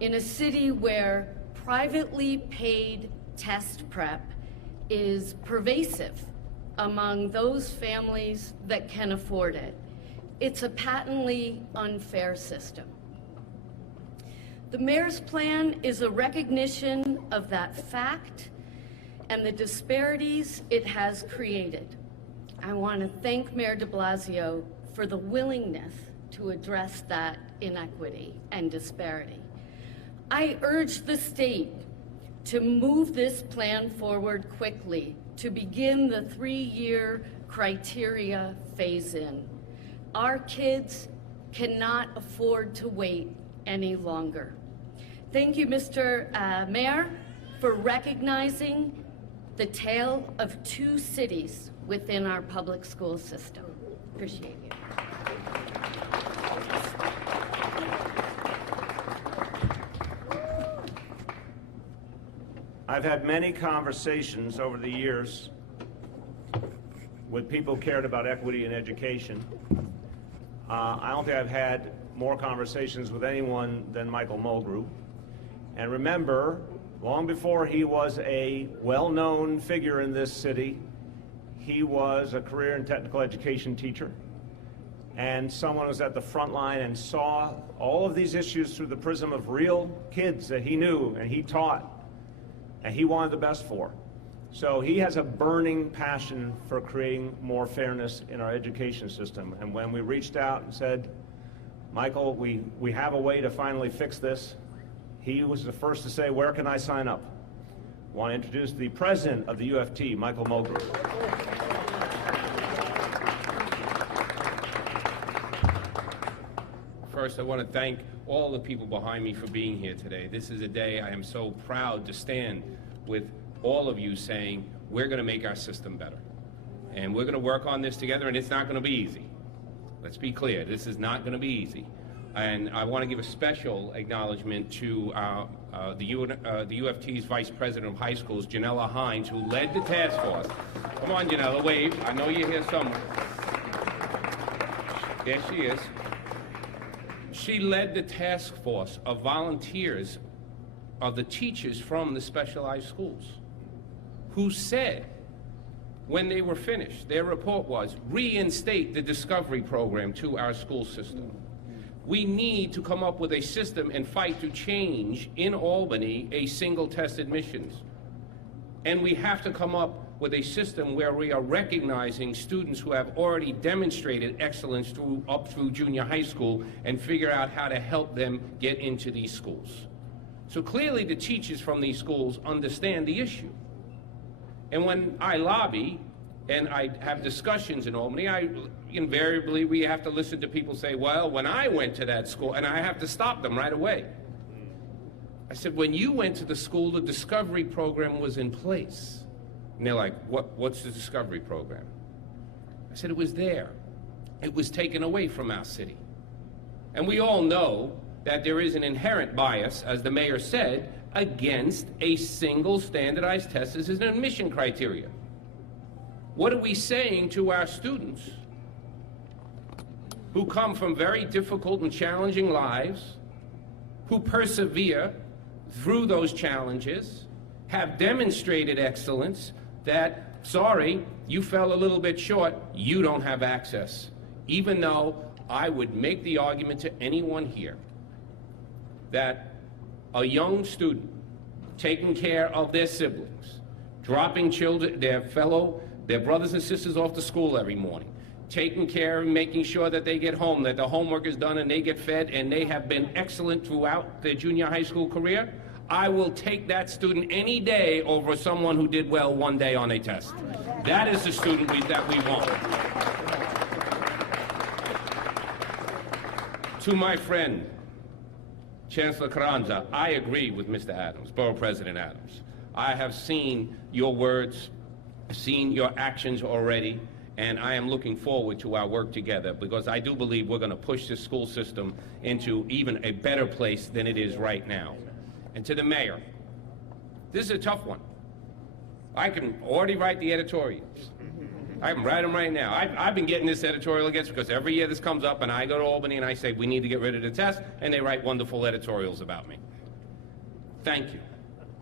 in a city where privately paid test prep is pervasive among those families that can afford it, it's a patently unfair system. The mayor's plan is a recognition of that fact and the disparities it has created. I want to thank Mayor de Blasio for the willingness to address that inequity and disparity. I urge the state to move this plan forward quickly to begin the 3-year criteria phase-in. Our kids cannot afford to wait any longer. Thank you, Mr. Mayor, for recognizing the tale of 2 cities within our public school system. Appreciate you. I've had many conversations over the years with people who cared about equity in education. I don't think I've had more conversations with anyone than Michael Mulgrew. And remember, long before he was a well-known figure in this city, he was a career and technical education teacher, and someone who was at the front line and saw all of these issues through the prism of real kids that he knew and he taught and he wanted the best for. So he has a burning passion for creating more fairness in our education system. And when we reached out and said, Michael, we have a way to finally fix this, he was the first to say, where can I sign up? I want to introduce the president of the UFT, Michael Mulgrew. First, I want to thank all the people behind me for being here today. This is a day I am so proud to stand with all of you saying, we're going to make our system better. And we're going to work on this together, and it's not going to be easy. Let's be clear, this is not going to be easy. And I want to give a special acknowledgement to the UFT's Vice President of High Schools, Janella Hines, who led the task force. Come on, Janella, wave. I know you're here somewhere. There she is. She led the task force of volunteers of the teachers from the specialized schools who said, when they were finished, their report was, reinstate the Discovery program to our school system. We need to come up with a system and fight to change in Albany a single test admissions. And we have to come up with a system where we are recognizing students who have already demonstrated excellence up through junior high school and figure out how to help them get into these schools. So clearly the teachers from these schools understand the issue. And when I lobby and I have discussions in Albany, invariably we have to listen to people say, well, when I went to that school, and I have to stop them right away. I said, when you went to the school, the Discovery program was in place. And they're like, what's the Discovery program? I said, it was there. It was taken away from our city. And we all know that there is an inherent bias, as the mayor said, against a single standardized test as an admission criteria. What are we saying to our students who come from very difficult and challenging lives, who persevere through those challenges, have demonstrated excellence, that, sorry, you fell a little bit short, you don't have access. Even though I would make the argument to anyone here that a young student taking care of their siblings, dropping children, their brothers and sisters off to school every morning, taking care and making sure that they get home, that the homework is done and they get fed, and they have been excellent throughout their junior high school career, I will take that student any day over someone who did well one day on a test. That is the student that we want. To my friend, Chancellor Carranza, I agree with Mr. Adams, Borough President Adams. I have seen your words, seen your actions already, and I am looking forward to our work together, because I do believe we're going to push this school system into even a better place than it is right now. And to the mayor, this is a tough one. I can already write the editorials. I can write them right now. I've been getting this editorial against, because every year this comes up and I go to Albany and I say, we need to get rid of the test, and they write wonderful editorials about me. Thank you.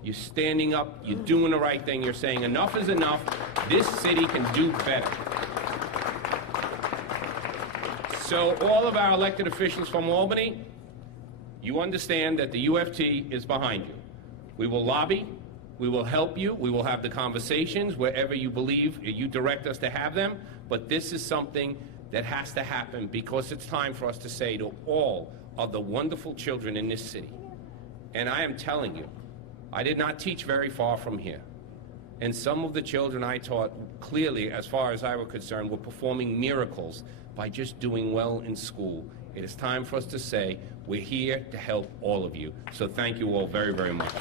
You're standing up, you're doing the right thing, you're saying enough is enough, this city can do better. So all of our elected officials from Albany, you understand that the UFT is behind you. We will lobby, We will help you. We will have the conversations wherever you believe you direct us to have them. But this is something that has to happen because it's time for us to say to all of the wonderful children in this city, and I am telling you, I did not teach very far from here. And some of the children I taught, clearly, as far as I were concerned, were performing miracles by just doing well in school. It is time for us to say, we're here to help all of you. So thank you all very, very much.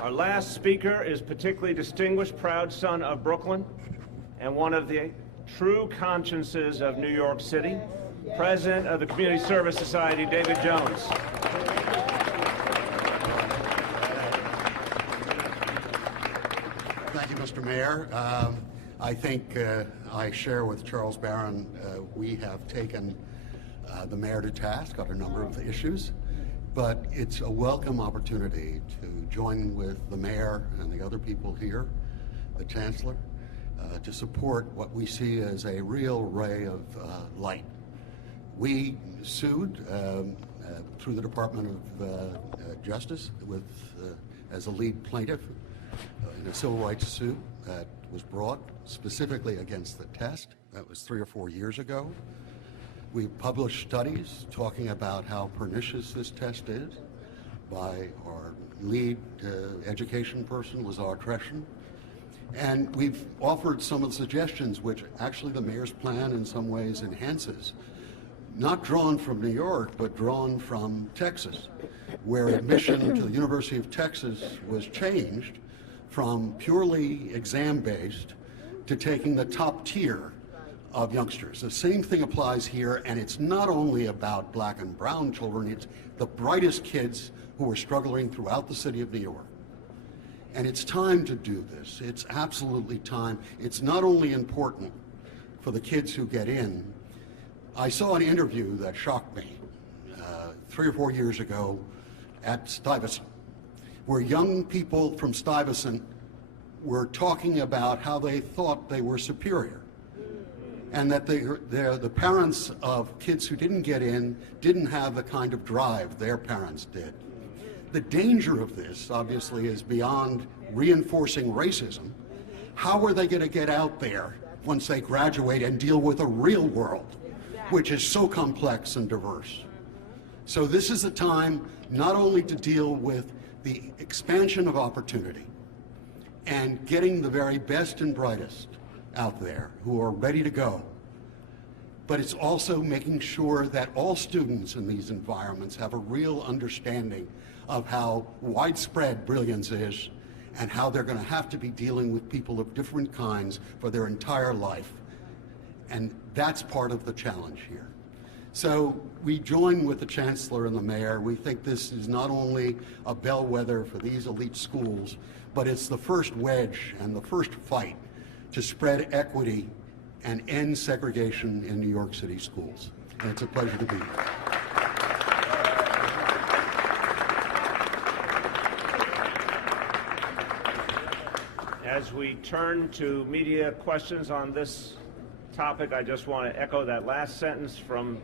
Our last speaker is particularly distinguished, proud son of Brooklyn, and one of the true consciences of New York City, President of the Community Service Society, David Jones. Thank you, Mr. Mayor. I think I share with Charles Barron, we have taken the mayor to task on a number of issues, but it's a welcome opportunity to join with the mayor and the other people here, the Chancellor, to support what we see as a real ray of light. We sued through the Department of Justice with, as a lead plaintiff in a civil rights suit that was brought specifically against the test. That was 3 or 4 years ago. We published studies talking about how pernicious this test is by our lead education person, Lazar Treshan. And we've offered some of the suggestions which actually the mayor's plan in some ways enhances. Not drawn from New York, but drawn from Texas, where admission to the University of Texas was changed from purely exam-based to taking the top tier of youngsters. The same thing applies here, and it's not only about black and brown children, it's the brightest kids who are struggling throughout the city of New York. And it's time to do this. It's absolutely time. It's not only important for the kids who get in. I saw an interview that shocked me 3 or 4 years ago at Stuyvesant, where young people from Stuyvesant were talking about how they thought they were superior, and that the parents of kids who didn't get in didn't have the kind of drive their parents did. The danger of this, obviously, is beyond reinforcing racism. How are they going to get out there once they graduate and deal with a real world, which is so complex and diverse? So this is a time not only to deal with the expansion of opportunity and getting the very best and brightest out there who are ready to go, but it's also making sure that all students in these environments have a real understanding of how widespread brilliance is and how they're going to have to be dealing with people of different kinds for their entire life. And that's part of the challenge here. So we join with the Chancellor and the Mayor. We think this is not only a bellwether for these elite schools, but it's the first wedge and the first fight to spread equity and end segregation in New York City schools. And it's a pleasure to be here. As we turn to media questions on this topic, I just want to echo that last sentence from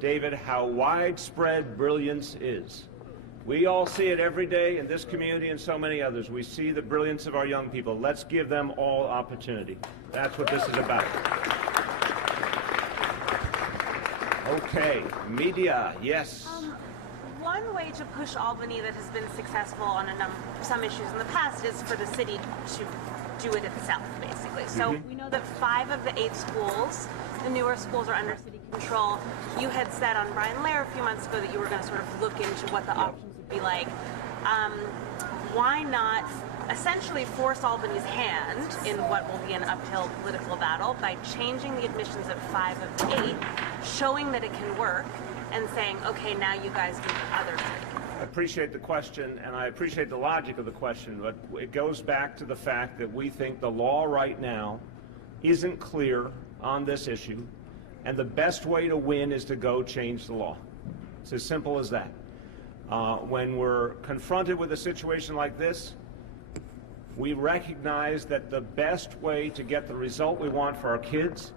David, how widespread brilliance is. We all see it every day in this community and so many others. We see the brilliance of our young people. Let's give them all opportunity. That's what this is about. Okay, media, yes. One way to push Albany that has been successful on some issues in the past is for the city to do it itself, basically. So we know that 5 of the 8 schools, the newer schools, are under city control. You had said on Brian Lair a few months ago that you were going to sort of look into what the options would be like. Why not essentially force Albany's hand in what will be an uphill political battle by changing the admissions of 5 of 8, showing that it can work, and saying, okay, now you guys do the other thing? I appreciate the question, and I appreciate the logic of the question, but it goes back to the fact that we think the law right now isn't clear on this issue, and the best way to win is to go change the law. It's as simple as that. When we're confronted with a situation like this, we recognize that the best way to get the result we want for our kids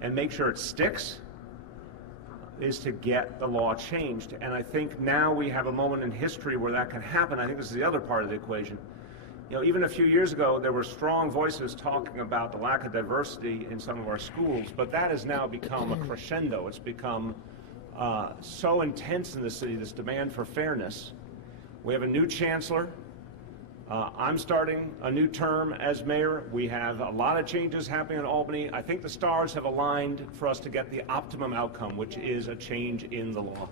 and make sure it sticks is to get the law changed. And I think now we have a moment in history where that can happen. I think this is the other part of the equation. You know, even a few years ago, there were strong voices talking about the lack of diversity in some of our schools, but that has now become a crescendo. It's become so intense in the city, this demand for fairness. We have a new chancellor. I'm starting a new term as mayor. We have a lot of changes happening in Albany. I think the stars have aligned for us to get the optimum outcome, which is a change in the law.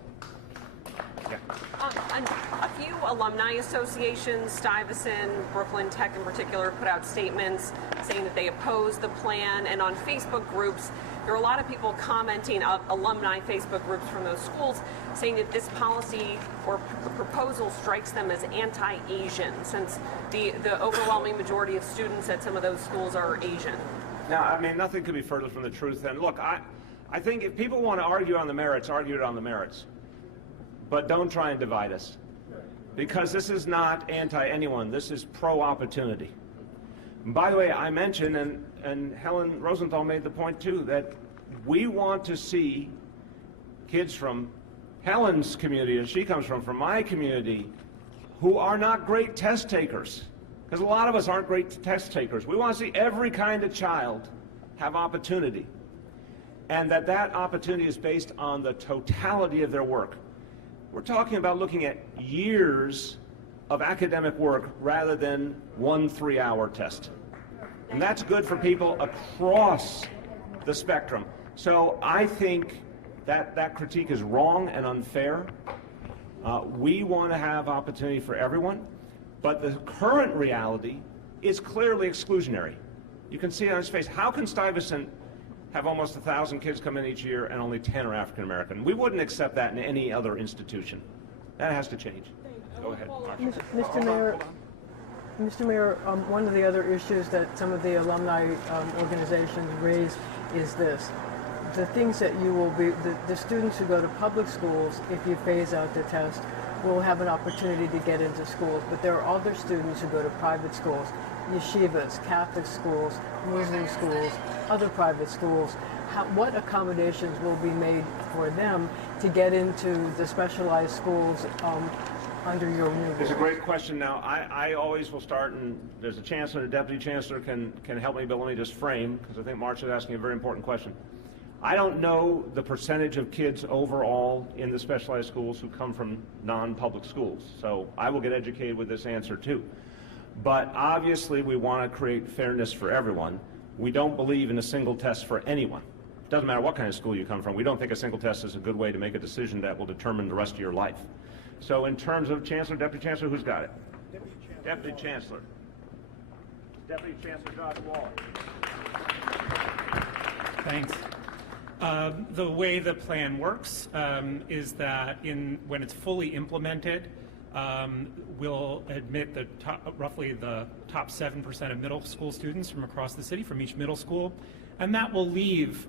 Yeah. A few alumni associations, Stuyvesant, Brooklyn Tech in particular, put out statements saying that they oppose the plan, and on Facebook groups, there are a lot of people commenting, alumni Facebook groups from those schools, saying that this policy or proposal strikes them as anti-Asian, since the overwhelming majority of students at some of those schools are Asian. Now, I mean, nothing could be further from the truth. And look, I think if people want to argue on the merits, argue it on the merits. But don't try and divide us, because this is not anti-anyone. This is pro-opportunity. By the way, I mentioned, and Helen Rosenthal made the point too, that we want to see kids from Helen's community, as she comes from my community, who are not great test takers, because a lot of us aren't great test takers. We want to see every kind of child have opportunity, and that opportunity is based on the totality of their work. We're talking about looking at years of academic work rather than 1 3-hour test. And that's good for people across the spectrum. So I think that critique is wrong and unfair. We want to have opportunity for everyone, but the current reality is clearly exclusionary. You can see it on his face. How can Stuyvesant have almost 1,000 kids come in each year and only 10 are African American? We wouldn't accept that in any other institution. That has to change. Go ahead, Marsha. Mr. Mayor, one of the other issues that some of the alumni organizations raise is this. The things that you will be, the students who go to public schools, if you phase out the test, will have an opportunity to get into schools. But there are other students who go to private schools, yeshivas, Catholic schools, Muslim schools, other private schools. What accommodations will be made for them to get into the specialized schools under your new It's a great question. Now, I always will start, and there's a chancellor, a deputy chancellor can help me, but let me just frame, because I think Marcia is asking a very important question. I don't know the percentage of kids overall in the specialized schools who come from non-public schools, so I will get educated with this answer too. But obviously we want to create fairness for everyone. We don't believe in a single test for anyone. It doesn't matter what kind of school you come from. We don't think a single test is a good way to make a decision that will determine the rest of your life. So in terms of Chancellor, Deputy Chancellor, who's got it? Deputy Chancellor. Deputy Chancellor Josh Wall. Thanks. The way the plan works is that when it's fully implemented, we'll admit roughly the top 7% of middle school students from across the city, from each middle school, and that will leave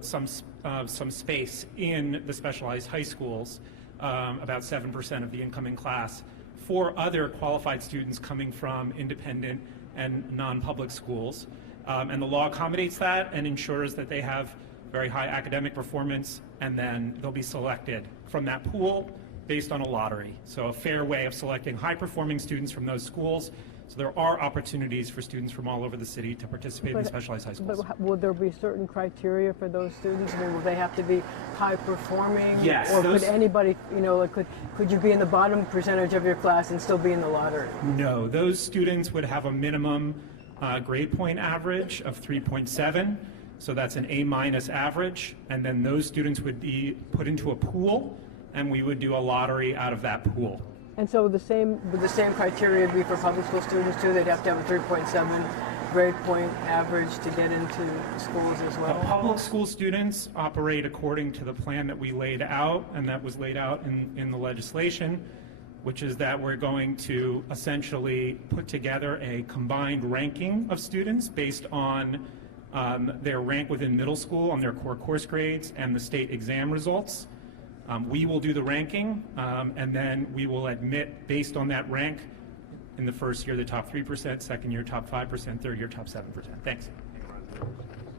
some space in the specialized high schools, about 7% of the incoming class, for other qualified students coming from independent and non-public schools. And the law accommodates that and ensures that they have very high academic performance, and then they'll be selected from that pool based on a lottery. So a fair way of selecting high-performing students from those schools. So there are opportunities for students from all over the city to participate in specialized high schools. But will there be certain criteria for those students? I mean, will they have to be high-performing? Yes. Or could anybody, could you be in the bottom percentage of your class and still be in the lottery? No, those students would have a minimum grade point average of 3.7. So that's an A- average, and then those students would be put into a pool, and we would do a lottery out of that pool. And so would the same criteria be for public school students too? They'd have to have a 3.7 grade point average to get into schools as well? The public school students operate according to the plan that we laid out, and that was laid out in the legislation, which is that we're going to essentially put together a combined ranking of students based on their rank within middle school on their core course grades and the state exam results. We will do the ranking, and then we will admit based on that rank in the first year the top 3%, second year top 5%, third year top 7%. Thanks.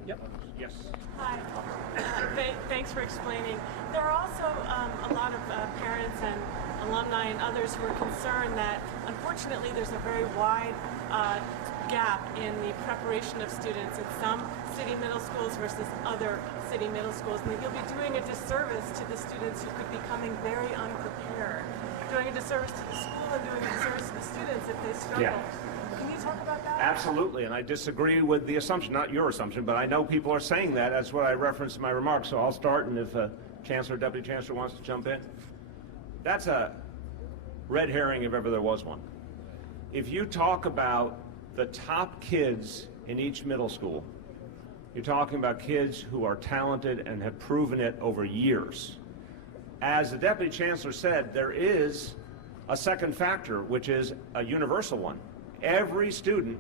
Yep. Yes. Hi. Thanks for explaining. There are also a lot of parents and alumni and others who are concerned that, unfortunately, there's a very wide gap in the preparation of students in some city middle schools versus other city middle schools, and that you'll be doing a disservice to the students who could be coming very unprepared, doing a disservice to the school and doing a disservice to the students if they struggle. Yeah. Can you talk about that? Absolutely, and I disagree with the assumption, not your assumption, but I know people are saying that. That's what I referenced in my remarks, so I'll start, and if Chancellor, Deputy Chancellor wants to jump in. That's a red herring if ever there was one. If you talk about the top kids in each middle school, you're talking about kids who are talented and have proven it over years. As the Deputy Chancellor said, there is a second factor, which is a universal one. Every student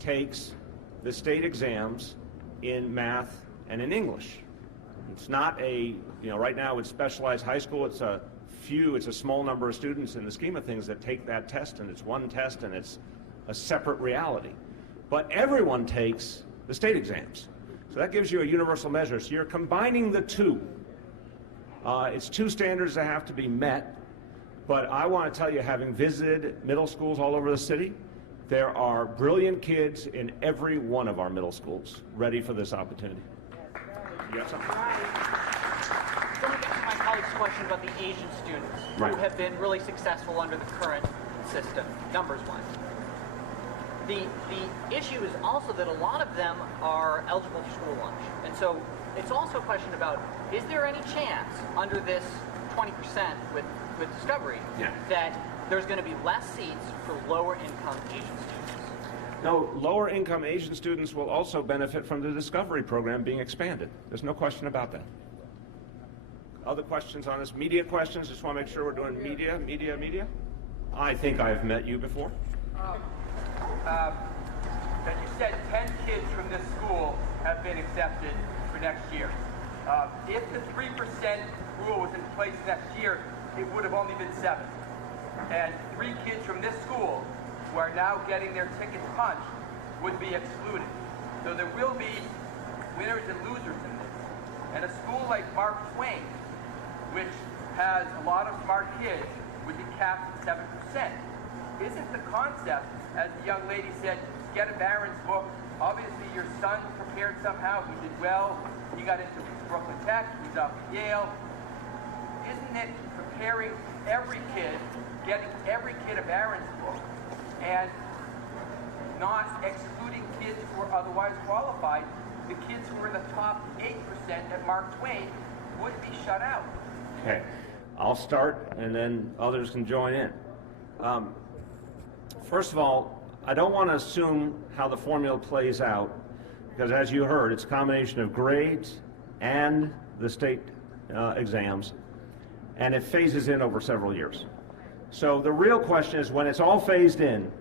takes the state exams in math and in English. It's not a, right now with specialized high school, it's a small number of students in the scheme of things that take that test, and it's one test and it's a separate reality. But everyone takes the state exams. So that gives you a universal measure. So you're combining the two. It's two standards that have to be met. But I want to tell you, having visited middle schools all over the city, there are brilliant kids in every one of our middle schools ready for this opportunity. You got something? I want to get to my colleague's question about the Asian students who have been really successful under the current system, numbers-wise. The issue is also that a lot of them are eligible for school lunch. And so it's also a question about, is there any chance under this 20% with Discovery that there's going to be less seats for lower income Asian students? No, lower income Asian students will also benefit from the Discovery program being expanded. There's no question about that. Other questions on this? Media questions? Just want to make sure we're doing media. I think I've met you before. That you said 10 kids from this school have been accepted for next year. If the 3% rule was in place next year, it would have only been 7. And 3 kids from this school who are now getting their tickets punched would be excluded. So there will be winners and losers in this. And a school like Mark Twain, which has a lot of smart kids, would be capped at 7%. Isn't the concept, as the young lady said, get a Barron's book? Obviously your son prepared somehow, he did well, he got into Brooklyn Tech, he's up at Yale. Isn't it preparing every kid, getting every kid a Barron's book, and not excluding kids who are otherwise qualified? The kids who are in the top 8% at Mark Twain would be shut out. Okay, I'll start and then others can join in. First of all, I don't want to assume how the formula plays out, because as you heard, it's a combination of grades and the state exams, and it phases in over several years. So the real question is, when it's all phased in,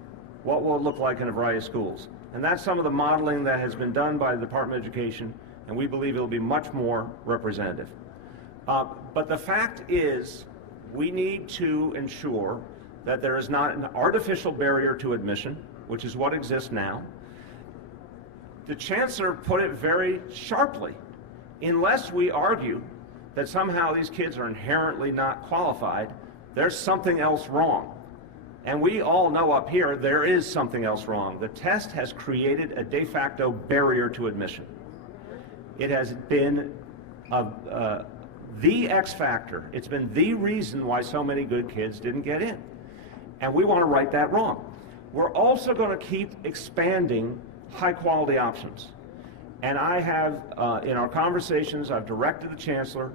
what will it look like in a variety of schools? And that's some of the modeling that has been done by the Department of Education, and we believe it will be much more representative. But the fact is, we need to ensure that there is not an artificial barrier to admission, which is what exists now. The Chancellor put it very sharply. Unless we argue that somehow these kids are inherently not qualified, there's something else wrong. And we all know up here there is something else wrong. The test has created a de facto barrier to admission. It has been the X factor. It's been the reason why so many good kids didn't get in. And we want to right that wrong. We're also going to keep expanding high quality options. And I have, in our conversations, I've directed the Chancellor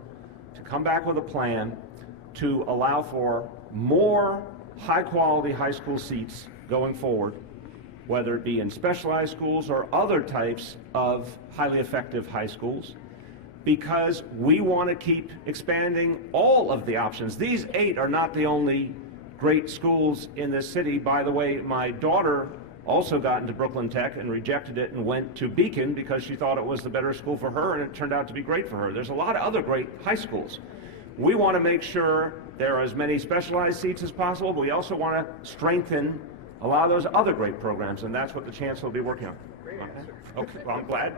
to come back with a plan to allow for more high quality high school seats going forward, whether it be in specialized schools or other types of highly effective high schools, because we want to keep expanding all of the options. These 8 are not the only great schools in this city. By the way, my daughter also got into Brooklyn Tech and rejected it and went to Beacon because she thought it was the better school for her, and it turned out to be great for her. There's a lot of other great high schools. We want to make sure there are as many specialized seats as possible, but we also want to strengthen a lot of those other great programs, and that's what the Chancellor will be working on. Okay, well, I'm glad.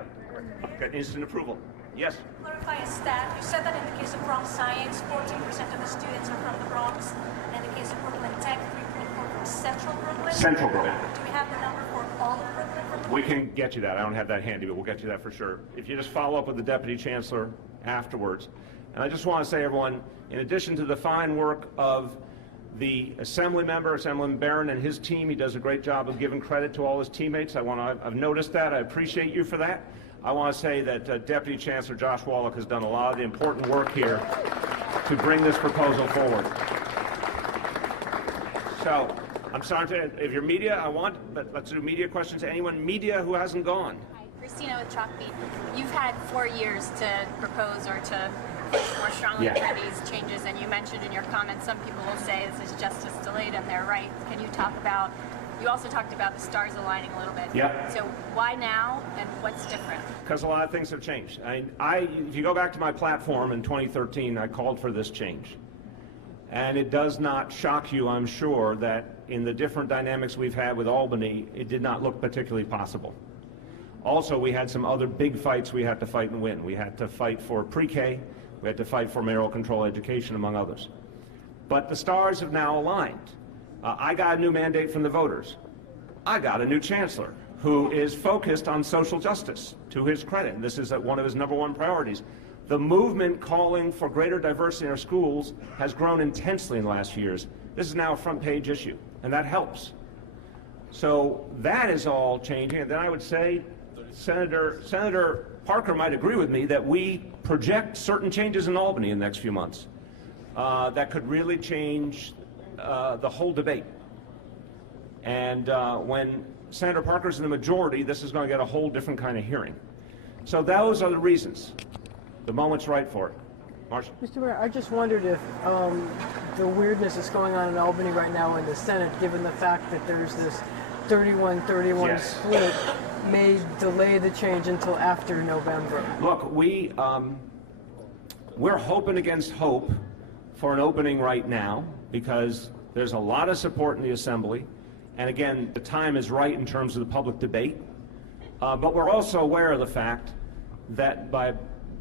Got instant approval. Yes? Clarify a stat. You said that in the case of Bronx Science, 14% of the students are from the Bronx. And in the case of Brooklyn Tech, 3.4 from Central Brooklyn. Central Brooklyn. Do we have the number for all of Brooklyn? We can get you that. I don't have that handy, but we'll get you that for sure. If you just follow up with the Deputy Chancellor afterwards. And I just want to say, everyone, in addition to the fine work of the Assemblymember, Assemblymember Barron, and his team, he does a great job of giving credit to all his teammates. I've noticed that. I appreciate you for that. I want to say that Deputy Chancellor Josh Wallach has done a lot of the important work here to bring this proposal forward. So, I'm sorry if you're media, let's do media questions. Anyone media who hasn't gone? Hi, Christina with Chalkbeat. You've had 4 years to propose or to push more strongly for these changes, and you mentioned in your comments some people will say this is justice delayed, and they're right. Can you talk about, you also talked about the stars aligning a little bit. Yeah. So why now, and what's different? Because a lot of things have changed. If you go back to my platform in 2013, I called for this change. And it does not shock you, I'm sure, that in the different dynamics we've had with Albany, it did not look particularly possible. Also, we had some other big fights we had to fight and win. We had to fight for pre-K, we had to fight for mayoral control education, among others. But the stars have now aligned. I got a new mandate from the voters. I got a new chancellor who is focused on social justice, to his credit. This is one of his #1 priorities. The movement calling for greater diversity in our schools has grown intensely in the last few years. This is now a front page issue, and that helps. So that is all changing. And then I would say Senator Parker might agree with me that we project certain changes in Albany in the next few months that could really change the whole debate. And when Senator Parker's in the majority, this is going to get a whole different kind of hearing. So those are the reasons. The moment's right for it. Marcia? Mr. Mayor, I just wondered if the weirdness that's going on in Albany right now in the Senate, given the fact that there's this 31-31 split, may delay the change until after November. Look, we're hoping against hope for an opening right now because there's a lot of support in the Assembly. And again, the time is right in terms of the public debate. But we're also aware of the fact that by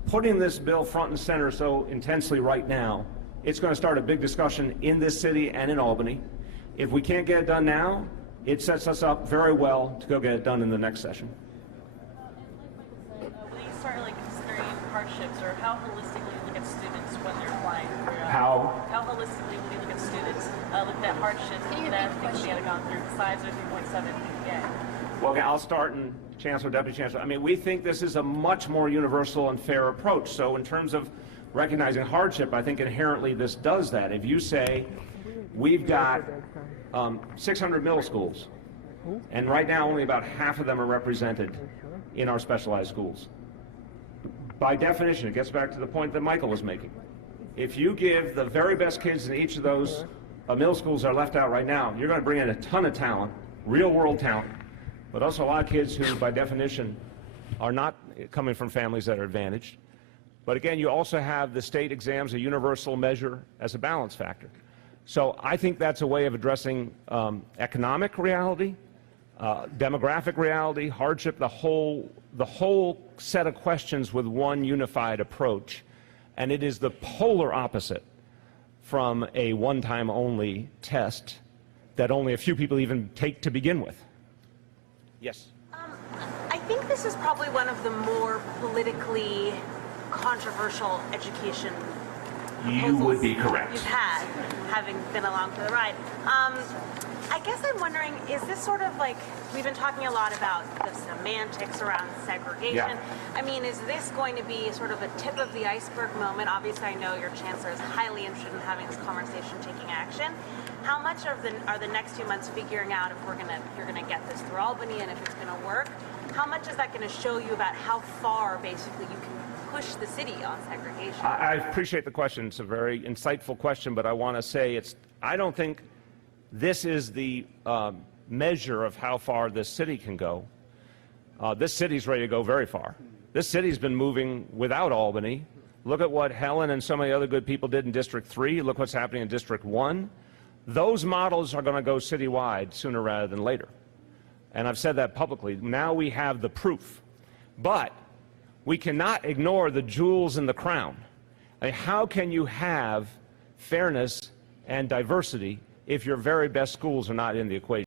putting this bill front and center so intensely right now, it's going to start a big discussion in this city and in Albany. If we can't get it done now, it sets us up very well to go get it done in the next session. Will you start considering hardships, or how holistically you look at students when they're applying for How holistically will you look at students, look at hardships that things they have gone through besides their 3.7 GPA? Well, I'll start, and Chancellor, Deputy Chancellor. I mean, we think this is a much more universal and fair approach. So in terms of recognizing hardship, I think inherently this does that. If you say we've got 600 middle schools, and right now only about half of them are represented in our specialized schools. By definition, it gets back to the point that Michael was making. If you give the very best kids in each of those middle schools that are left out right now, you're going to bring in a ton of talent, real-world talent, but also a lot of kids who, by definition, are not coming from families that are advantaged. But again, you also have the state exams, a universal measure, as a balance factor. So I think that's a way of addressing economic reality, demographic reality, hardship, the whole set of questions with one unified approach. And it is the polar opposite from a one-time only test that only a few people even take to begin with. Yes? I think this is probably one of the more politically controversial education You would be correct. you've had, having been along for the ride. I guess I'm wondering, is this sort of like, we've been talking a lot about the semantics around segregation. Yeah. I mean, is this going to be sort of a tip of the iceberg moment? Obviously, I know your chancellor is highly interested in having this conversation, taking action. How much are the next few months figuring out if you're gonna get this through Albany and if it's gonna work? How much is that gonna show you about how far basically you can push the city on segregation? I appreciate the question. It's a very insightful question, but I want to say I don't think this is the measure of how far this city can go. This city's ready to go very far. This city's been moving without Albany. Look at what Helen and so many other good people did in District 3. Look what's happening in District 1. Those models are going to go citywide sooner rather than later. and I've said that publicly. Now we have the proof. But we cannot ignore the jewels in the crown. I mean, how can you have fairness and diversity if your very best schools are not in the equation?